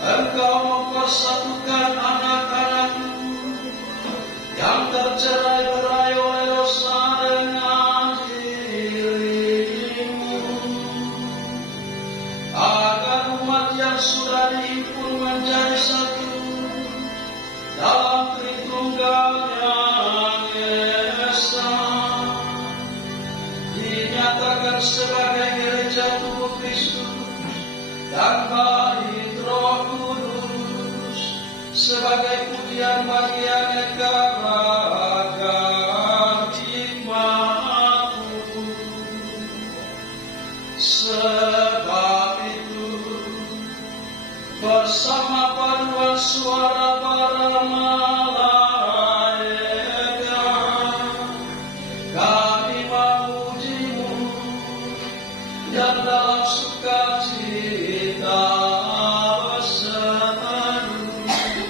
Engkau mempersatukan anak-anak-Mu yang tercerai-berai oleh dosa dengan diri-Mu, agar umat yang sudah dihimpun menjadi satu dalam Tritunggal yang esa, dinyatakan sebagai gereja tubuh Kristus dan bait Roh Kudus sebagai pujian bagi aneka ragam hikmat-Mu. Sebab itu, bersama paduan suara para malaikat, kami memuji-Mu dan dalam sukacita berseru. Amin.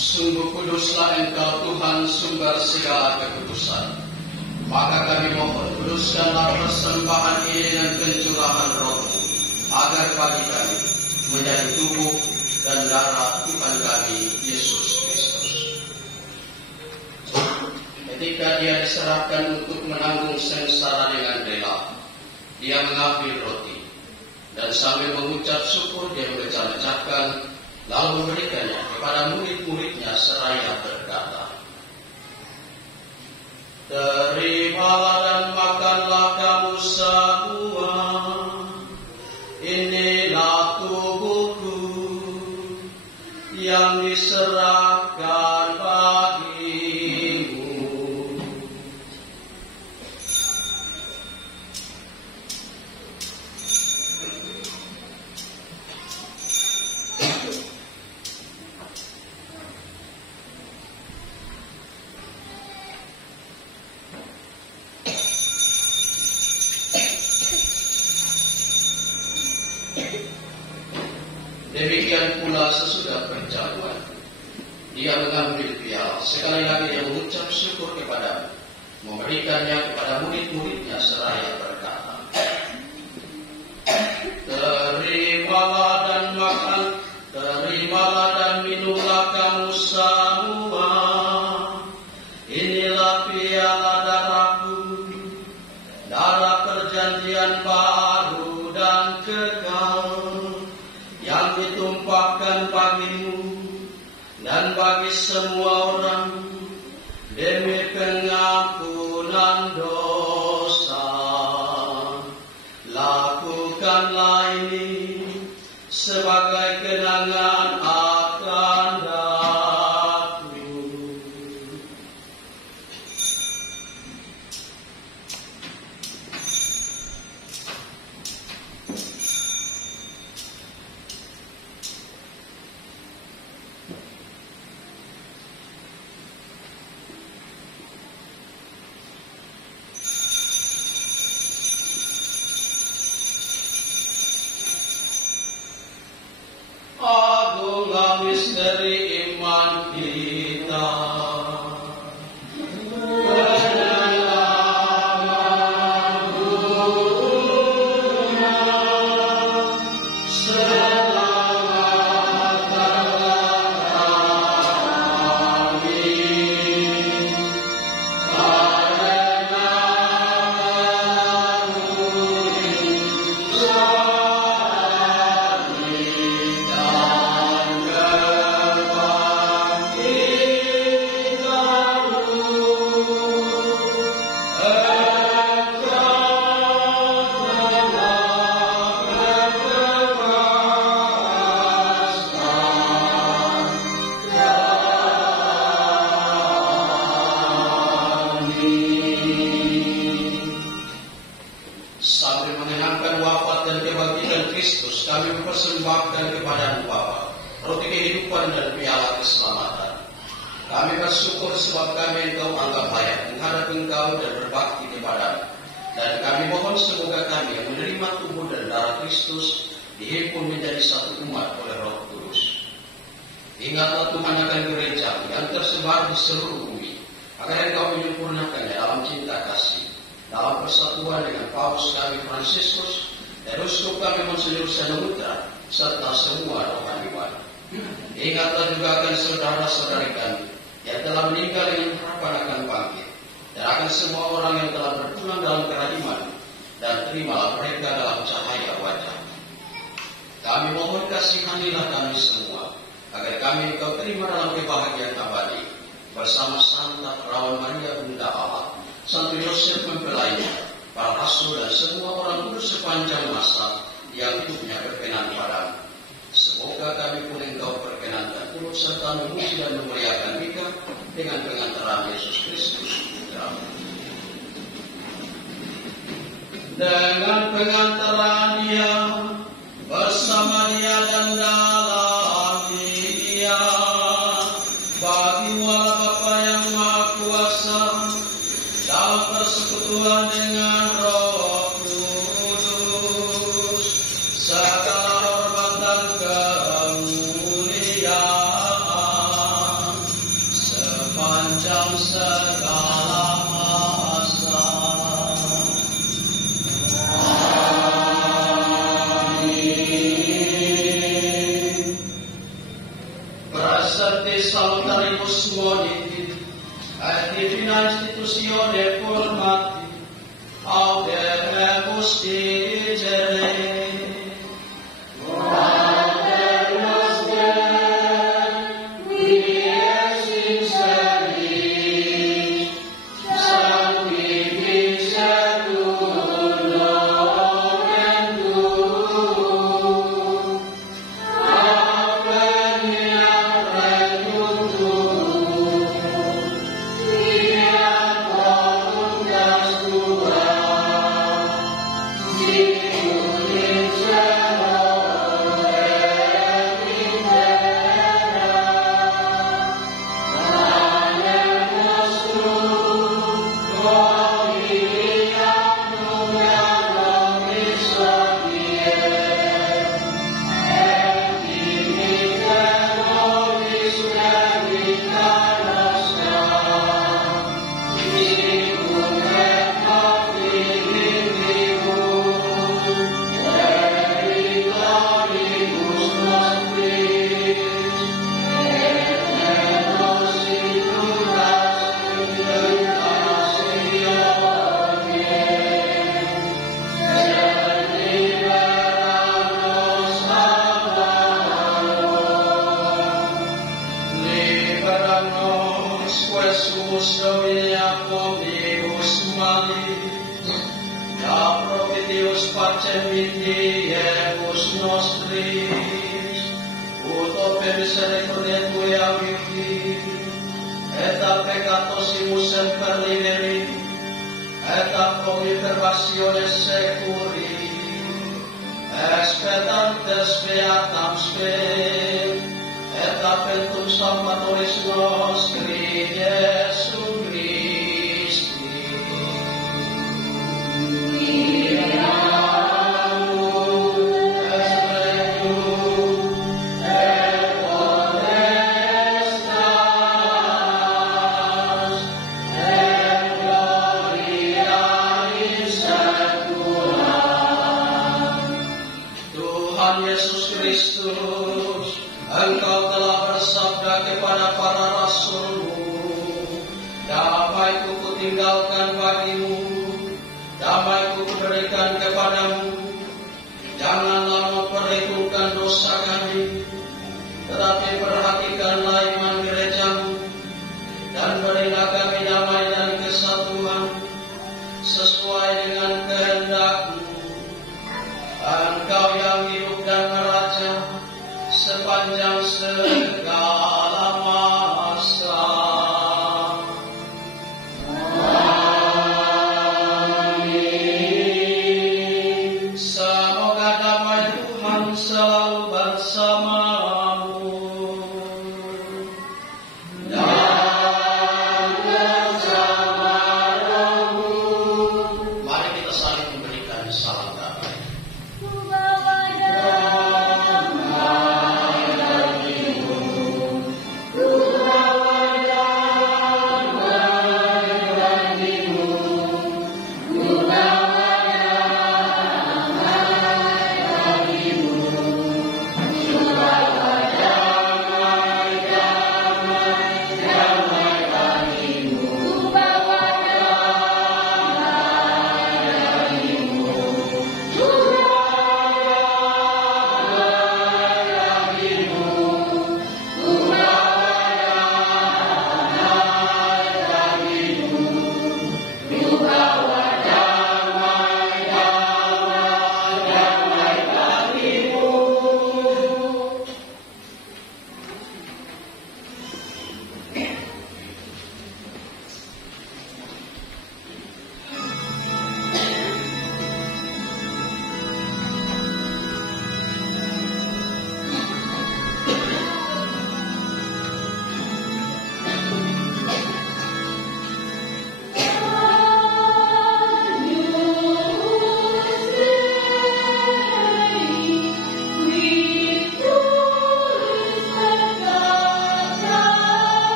Sungguh kuduslah Engkau Tuhan sumber segala kekudusan. Maka kami mohon kuduskanlah persembahan ini dengan pencurahan Roh-Mu, agar bagi kami menjadi tubuh dan darah Tuhan kami Yesus Kristus. Ketika Dia diserahkan untuk menanggung sengsara dengan rela, Dia mengambil roti dan sambil mengucap syukur Dia memecah-mecahkan, lalu memberikannya kepada murid-muridnya seraya berkata, "Terimalah dan makanlah kamu semua, inilah tubuhku yang diserahkan bagimu." Demikian pula sesudah perjamuan, Dia mengambil piala, sekali lagi Dia mengucap syukur kepada, memberikannya kepada murid-muridnya seraya berkata, "Terimalah dan minumlah kamu semua, inilah piala darahku, darah perjanjian baru dan kekal, yang ditumpahkan bagimu dan bagi semua orang demi pengampunan dosa. Lakukanlah ini sebagai kenangan akan aku." Agunglah misteri iman kita. Sambil mengenangkan wafat dan kebangkitan Kristus, kami mempersembahkan kepada Bapa roti kehidupan dan piala keselamatan. Kami bersyukur sebab kami Engkau anggap layak menghadap Engkau dan berbakti kepada-Mu. Dan kami mohon semoga kami yang menerima tubuh dan darah Kristus dihimpun menjadi satu umat oleh Roh Kudus. Ingatlah Tuhan akan gereja yang tersebar di seluruh bumi, agar Engkau menyempurnakannya dalam cinta kasih, dalam persatuan dengan Paus kami Fransiskus dan uskup kami Monsinyur Senemutra serta semua rohaniwan. Ingatlah juga akan saudara-saudari kami yang telah meninggal dengan harapan akan bangkit, dan akan semua orang yang telah berpulang dalam kerahiman, dan terimalah mereka dalam cahaya wajah. Kami mohon kasihanilah kami semua, agar kami Engkau terima dalam kebahagiaan abadi bersama Santa Perawan Maria Bunda Allah, Santo Yosef mempelainya, para rasul dan semua orang kudus sepanjang masa yang hidupnya berkenan padamu. Semoga kami pun Engkau perkenankan turut serta memuji dan memuliakan Dika dengan pengantaran Yesus Kristus Putra-Mu. Dengan pengantaran Dia, bersama Dia dan dalam Dia, bagi wala Bapa yang Maha Kuasa, dalam persekutuan dengan Roh Kudus, segala hormat dan kemuliaan Asante salutaribus moniti, et divina institutione formati, audemus dicere.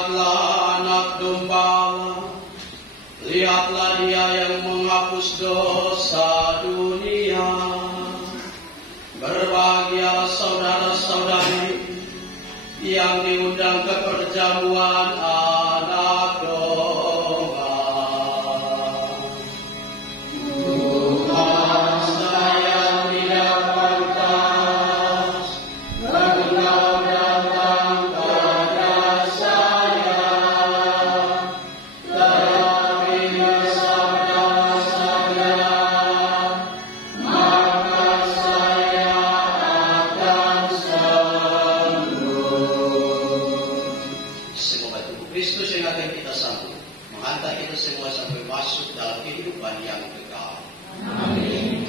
Lihatlah anak domba Allah, lihatlah Dia yang menghapus dosa dunia. Berbahagia saudara-saudari yang diundang ke perjamuan anak domba. Tuhan saya tidak pantas Engkau datang kepada saya, tetapi bersabda saja, maka saya akan sembuh. Semoga tubuh Kristus yang akan kita sambut menghantar kita semua sampai masuk dalam kehidupan yang kekal. Amin.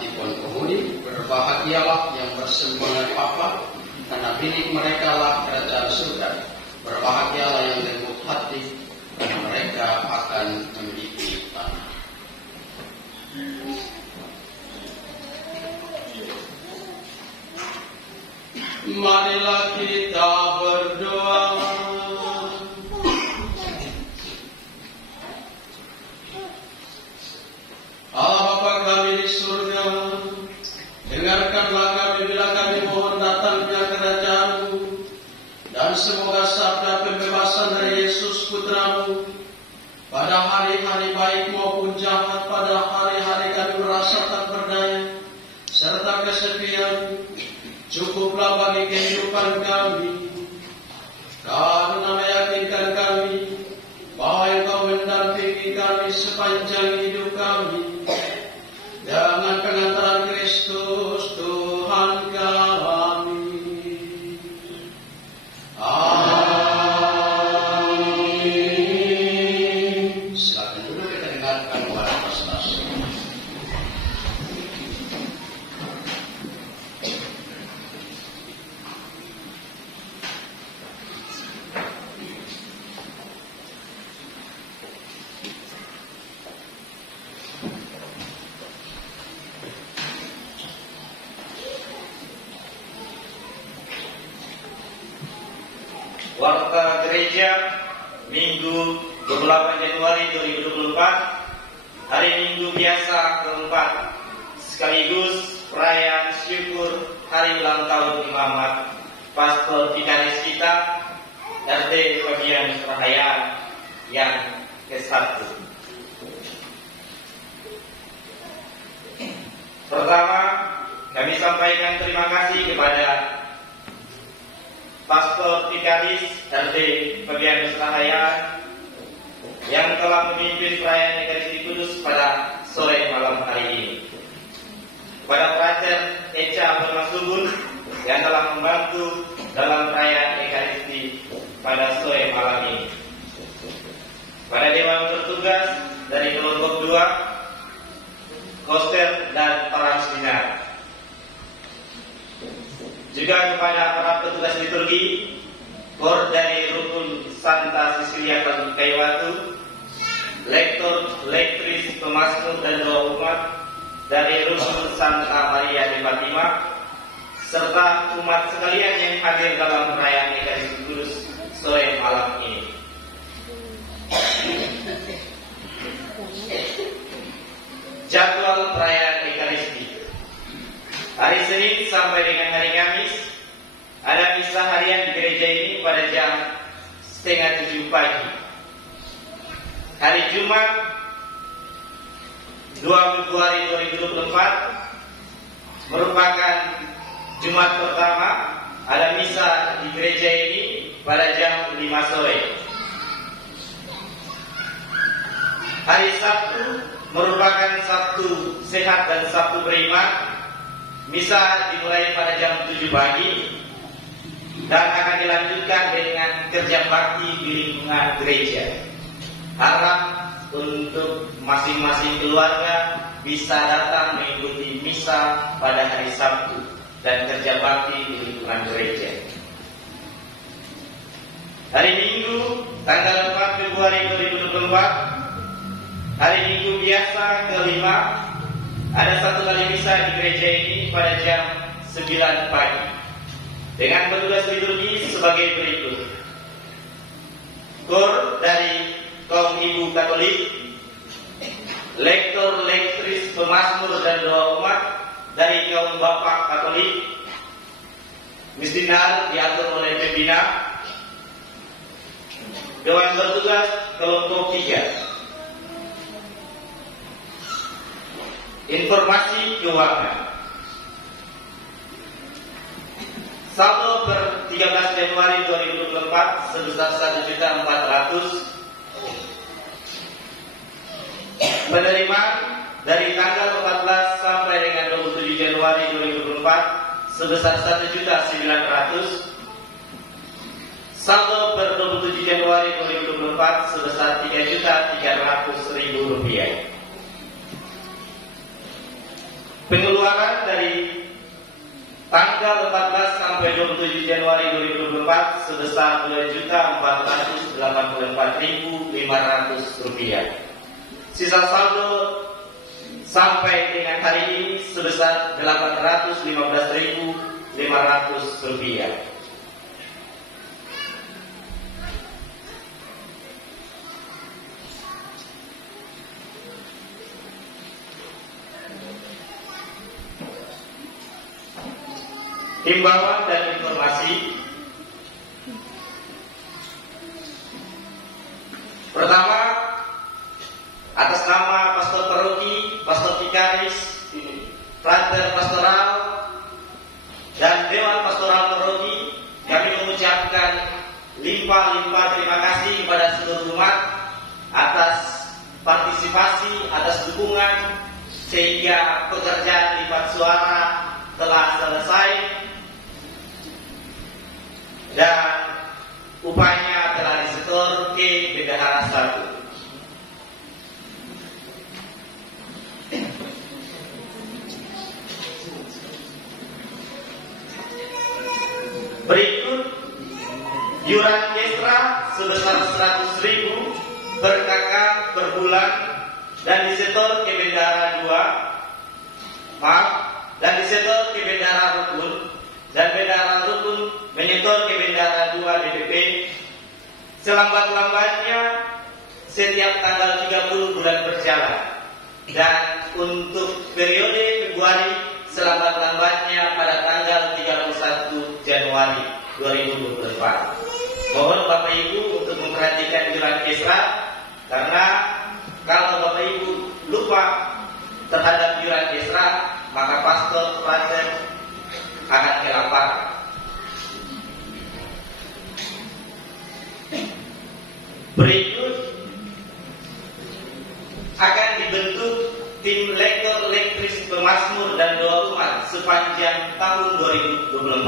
hati Tuan Penghuni. Berbahagialah yang bersemangat papa, karena milik mereka lah kerajaan surga. Berbahagialah yang lembut hati, karena mereka akan memiliki tanah. Marilah kita berdoa. Allah Bapa kami di surga, dengarkanlah kami bila kami mohon datangnya kerajaan-Mu, dan semoga sabda pembebasan dari Yesus Putra-Mu pada hari-hari baik maupun jahat, pada hari-hari kami merasa tak berdaya serta kesepian, cukuplah bagi kehidupan kami, karena meyakinkan kami bahwa Engkau mendampingi kami sepanjang hidup kami. Dengan pengantaran Kristus Tuhan kami. Amin. Silakan dulu kita dengarkan wara prestasi. Warta Gereja Minggu 28 Januari 2024, hari Minggu biasa keempat, sekaligus perayaan syukur hari ulang tahun Imamat Pastor Vikaris kita RT Fabian Rahayaan yang ke-1. Pertama, kami sampaikan terima kasih kepada Pastor Vikaris RT Fabian Rahayaan yang telah memimpin perayaan Ekaristi Kudus pada sore malam hari ini. Kepada Prater Echa Bermasubun yang telah membantu dalam perayaan Ekaristi pada sore malam ini. Pada Dewan bertugas dari kelompok 2, Koster dan Transminar. Juga kepada para petugas liturgi, Kor dari Rukun Santa Sisilia Kayuwatu, Lektor, Lektris, Pemasmur dan Doa Umat dari Rukun Santa Maria di Fatima, serta umat sekalian yang hadir dalam perayaan Ekaristi Kudus sore malam ini. Jadwal perayaan Ekaristi. Hari Senin sampai dengan hari Kamis ada misa harian di gereja ini pada jam 6:30 pagi. Hari Jumat 2 Februari 2024 merupakan Jumat pertama, ada misa di gereja ini pada jam 5 sore. Hari Sabtu merupakan Sabtu Sehat dan Sabtu Beriman. Misa dimulai pada jam 7 pagi dan akan dilanjutkan dengan kerja bakti di lingkungan gereja. Harap untuk masing-masing keluarga bisa datang mengikuti misa pada hari Sabtu dan kerja bakti di lingkungan gereja. Hari Minggu tanggal 4 Februari 2024, hari Minggu biasa kelima, ada satu kali misa di gereja ini pada jam 9 pagi dengan petugas liturgi sebagai berikut. Kor dari kaum ibu Katolik, lektor, lektris, pemasmur dan doa umat dari kaum bapak Katolik, misdinar diatur oleh pembina. Dewan bertugas kelompok 3. Informasi keuangan. Saldo per 13 Januari 2024 sebesar 1.400.000. Penerimaan dari tanggal 14 sampai dengan 27 Januari 2024 sebesar 1.900.000. Saldo per 27 Januari 2024 sebesar 3.300.000 rupiah. Pengeluaran dari tanggal 14 sampai 27 Januari 2024 sebesar Rp2.484.500. Sisa saldo sampai dengan hari ini sebesar Rp815.500. Himbauan dan informasi. Pertama, atas nama Pastor Paroki, Pastor Vikaris, Frater Pastoral, dan Dewan Pastoral Paroki, kami mengucapkan limpah-limpah terima kasih kepada seluruh umat atas partisipasi, atas dukungan, sehingga pekerjaan lipat suara telah selesai dan upahnya telah disetor ke Bendahara 1. Berikut iuran ekstra sebesar 100.000 per kakak per bulan dan disetor ke Bendahara 2. Dan disetor ke Bendahara Rukun, dan Bendahara Rukun menyetor ke Bendahara 2 DPP selambat-lambatnya setiap tanggal 30 bulan berjalan, dan untuk periode Februari selambat-lambatnya pada tanggal 31 Januari 2024. Mohon Bapak Ibu untuk memperhatikan iuran ekstra, karena kalau Bapak Ibu lupa terhadap iuran ekstra, maka pastor frater akan kelaparan. Berikut akan dibentuk tim lektor lektris pemazmur dan doa umat sepanjang tahun 2024.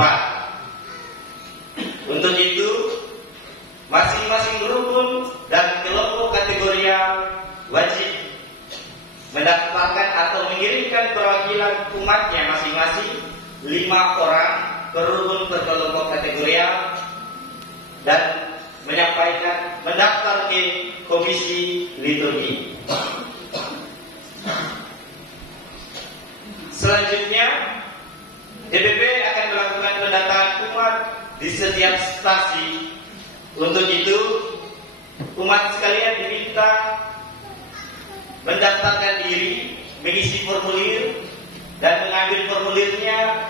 Untuk itu, masing-masing rukun dan kelompok kategorial wajib mendaftarkan atau mengirimkan perwakilan umatnya masing-masing 5 orang per rukun per kelompok kategorial dan mendaftar ke komisi liturgi. Selanjutnya, DPP akan melakukan pendataan umat di setiap stasi. Untuk itu, umat sekalian diminta mendaftarkan diri, mengisi formulir, dan mengambil formulirnya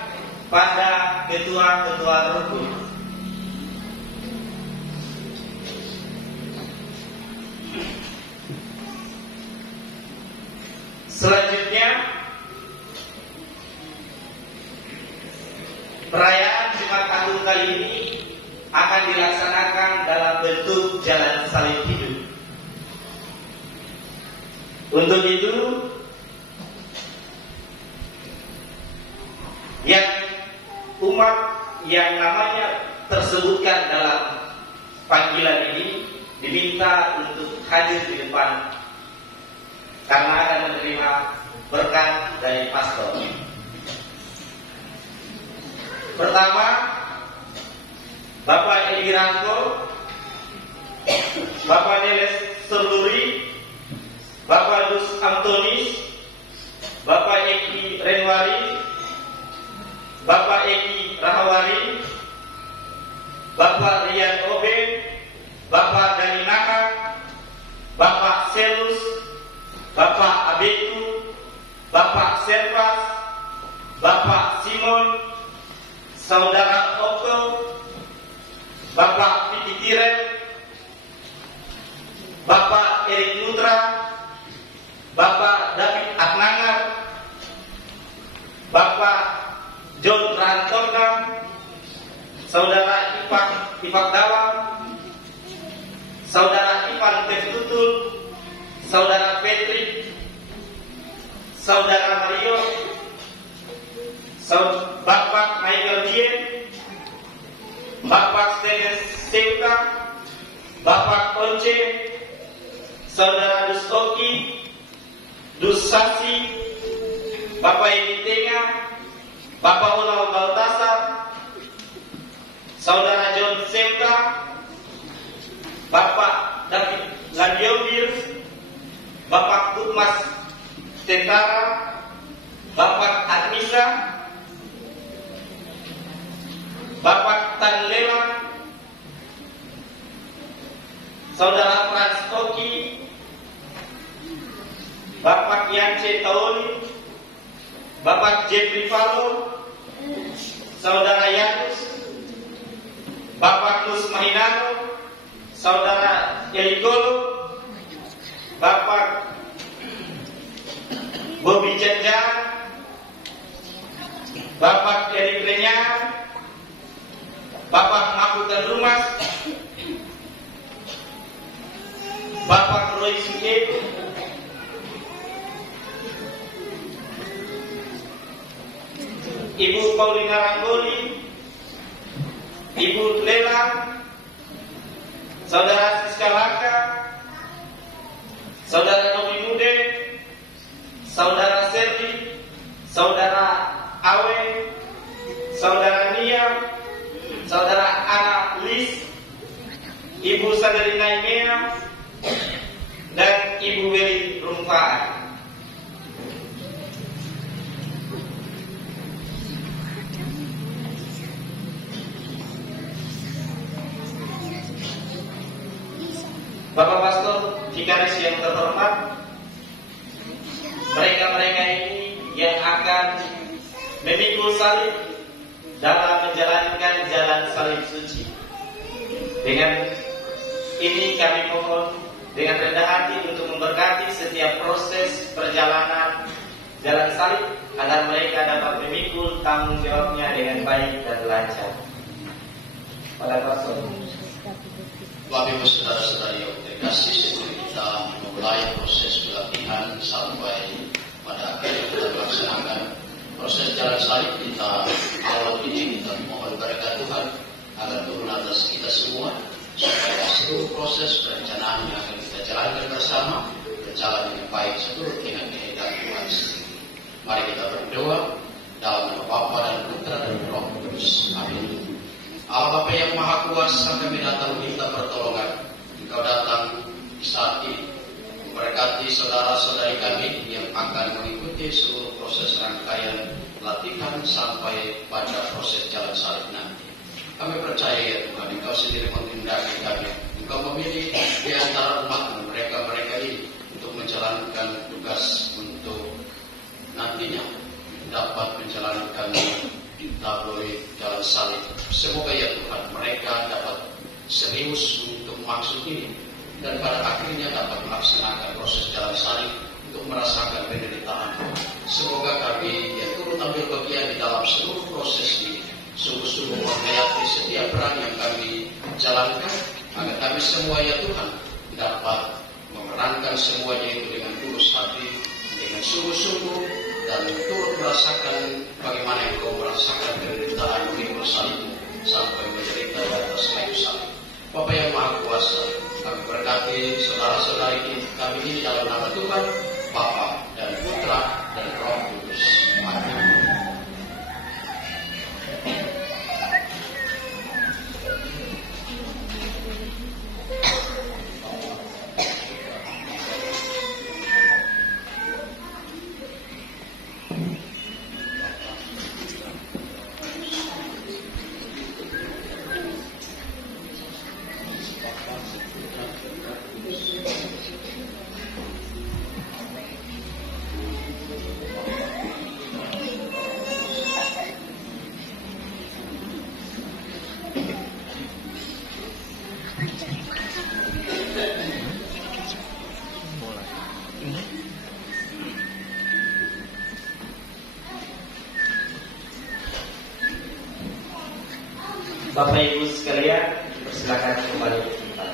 pada ketua-ketua rukun. Selanjutnya, perayaan Jumat Agung kali ini akan dilaksanakan dalam bentuk jalan salib hidup. Untuk itu, yang umat yang namanya tersebutkan dalam panggilan ini diminta untuk hadir di depan karena akan menerima berkat dari pastor. Pertama, Bapak Edi Rangko, Bapak Neles Serluri, Bapak Dus Antonis, Bapak Eki Renwari, Bapak Eki Rahawari, Bapak Rian Obed, Bapak Dani Naka, Bapak Selus, Bapak Abeku, Bapak Servas, Bapak Simon, Saudara Okto, Bapak Piti Tiret, Bapak Erik Nutra, Bapak David Adnangar, Bapak John Rantondam, Saudara Ipak Dawang, Saudara Ivan Tefutul, Saudara Patrick, Saudara Mario, Bapak Michael Dien, Bapak Steven Seuta, Bapak Once, Saudara Dustoki, Dusasi, Bapak Edi Tenga, Bapak Ulau Baltasar, Saudara John Semta, Bapak David Landiodir, Bapak Kutmas Tentara, Bapak Admisa, Bapak Tan Leman, Saudara Frans Toki, Bapak Yance Taoli, Bapak Jeffrey Falo, Saudara Yanus, Bapak Nus Mahinano, Saudara Eligolo, Bapak Bobi Janjan, Bapak Erik Renyang, Bapak Makutan Rumas, Bapak Roy Suketo, Ibu Paulina Ranggoli, Ibu Lela, Saudara Siska Laka, Saudara Nobi Mude, Saudara Serdi, Saudara Awe, Saudara Nia, Saudara Ana Lis, Ibu Sadarina Imea, dan Ibu Weli Rumpaan. Bapak Pastor, Vikaris yang terhormat, mereka-mereka ini yang akan memikul salib dalam menjalankan jalan salib suci. Dengan ini kami mohon dengan rendah hati untuk memberkati setiap proses perjalanan jalan salib agar mereka dapat memikul tanggung jawabnya dengan baik dan lancar. Pada Pastor. Bapak Ibu saudara-saudari yang terkasih, sebelum kita memulai proses pelatihan sampai pada akhirnya kita melaksanakan proses jalan salib, kita awal ini kita mohon berkat Tuhan agar turun atas kita semua supaya seluruh proses perencanaan yang akan kita jalankan bersama berjalan dengan baik seluruh dengan kehendak Tuhan sendiri. Mari kita berdoa dalam nama Bapa dan Putra dan Roh Kudus. Amin. Allah Bapa yang Maha Kuasa, kami datang minta pertolongan. Engkau datang di saat ini memberkati saudara-saudari kami yang akan mengikuti seluruh proses rangkaian latihan sampai pada proses jalan salib nanti. Kami percaya ya Tuhan, Engkau sendiri menghindari kami. Engkau memilih di antara umat mereka ini untuk menjalankan tugas untuk nantinya dapat menjalankan melalui jalan salib. Semoga ya Tuhan mereka dapat serius untuk maksud ini dan pada akhirnya dapat melaksanakan proses jalan salib untuk merasakan penderitaan. Semoga kami yang turut ambil bagian di dalam seluruh proses ini sungguh-sungguh menghayati setiap peran yang kami jalankan agar kami semua ya Tuhan dapat memerankan semuanya itu dengan tulus hati, dengan sungguh-sungguh, dan turut merasakan bagaimana Engkau merasakan penderitaan memikul salib sampai menderita di atas kayu salib. Bapa yang Maha Kuasa, kami berkati saudara-saudari kami ini dalam nama Tuhan, Bapa dan Putra dan Roh Kudus. Amin. Bapak Ibu sekalian, persilakan kembali ke tempat.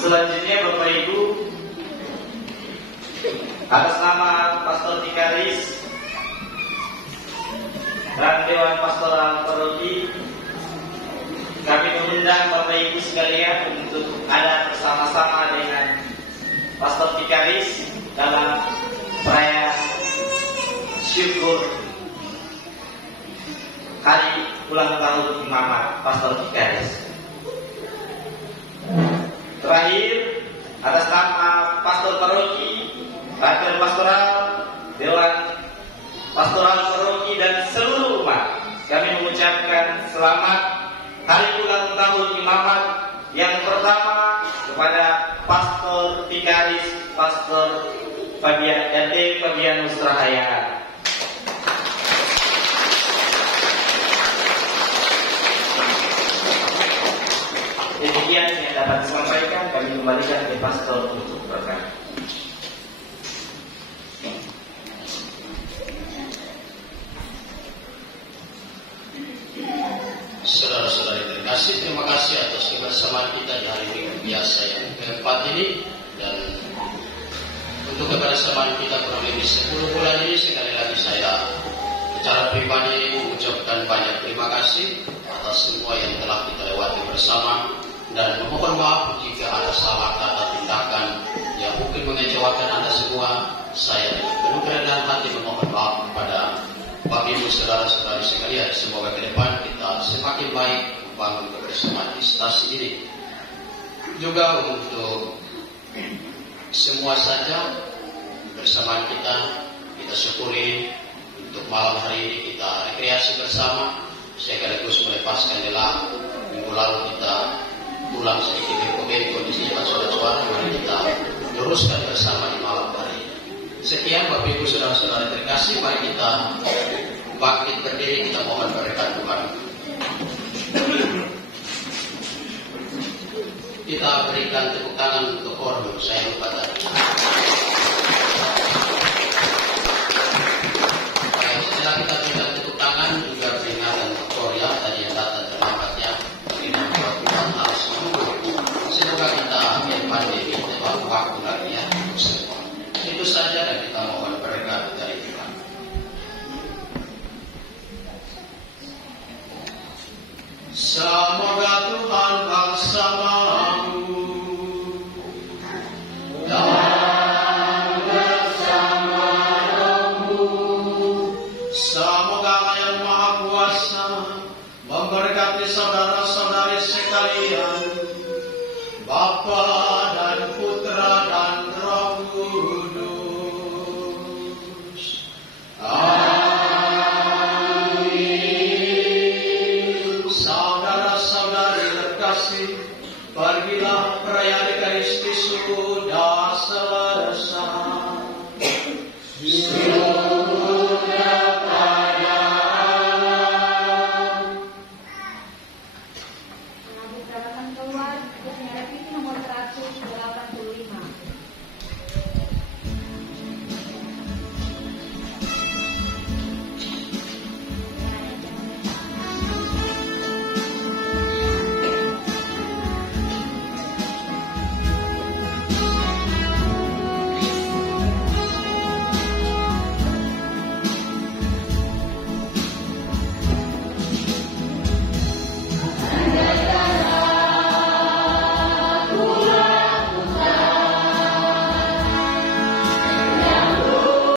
Selanjutnya Bapak Ibu, atas nama Pastor Vikaris dan Dewan Pastoral Paroki, kami mengundang Bapak sekalian untuk ada bersama-sama dengan Pastor Vikaris dalam perayaan syukur hari ulang tahun Imamat Pastor Vikaris. Terakhir, atas nama Pastor Paroki, Rakyat Pastoral, Dewan Pastoral Paroki dan seluruh umat, kami mengucapkan selamat hari ulang tahun Imamat yang pertama kepada Pastor Vikaris, Pastor Fabianus Rahaya. Demikian yang dapat disampaikan, kami kembalikan ke Pastor untuk berkat. Saudara-saudari terkasih, terima kasih atas kebersamaan kita di hari Minggu biasa yang keempat ini. Dan untuk kebersamaan kita kurang lebih 10 bulan ini, sekali lagi saya secara pribadi mengucapkan banyak terima kasih atas semua yang telah kita lewati bersama, dan memohon maaf jika ada salah kata tindakan yang mungkin mengecewakan Anda semua. Saya dengan penuh kerendahan hati memohon maaf kepada Bapak Ibu saudara-saudari sekalian. Semoga ke depan kita semakin baik membangun kebersamaan di stasi ini. Juga untuk semua saja bersamaan kita syukuri untuk malam hari ini kita rekreasi bersama, sekaligus melepaskan lelah. Minggu lalu kita pulang sedikit bengkok-bengkok di sini suara-suara, mari kita luruskan bersama di malam hari ini. Sekian Bapak Ibu saudara-saudara terkasih, mari kita bangkit berdiri, kita mohon berkat Tuhan. Kita berikan tepuk tangan untuk ordo, saya lupa tadi. Baik, setelah kita berikan tepuk tangan, juga peringatan untuk Korea tadi yang datang terlambatnya. Bagaimana Tuhan harus menunggu. Semoga kita pandemi waktu lagi ya. Itu saja, dan kita mohon berkat dari Tuhan. Semoga Tuhan bersamamu dan bersama rohmu. Semoga Allah yang Maha Kuasa memberkati saudara-saudari sekalian, Bapa dan Putra dan Roh Kudus. Amin. Saudara-saudari terkasih, pergilah perayaan Ekaristi sudah selesai.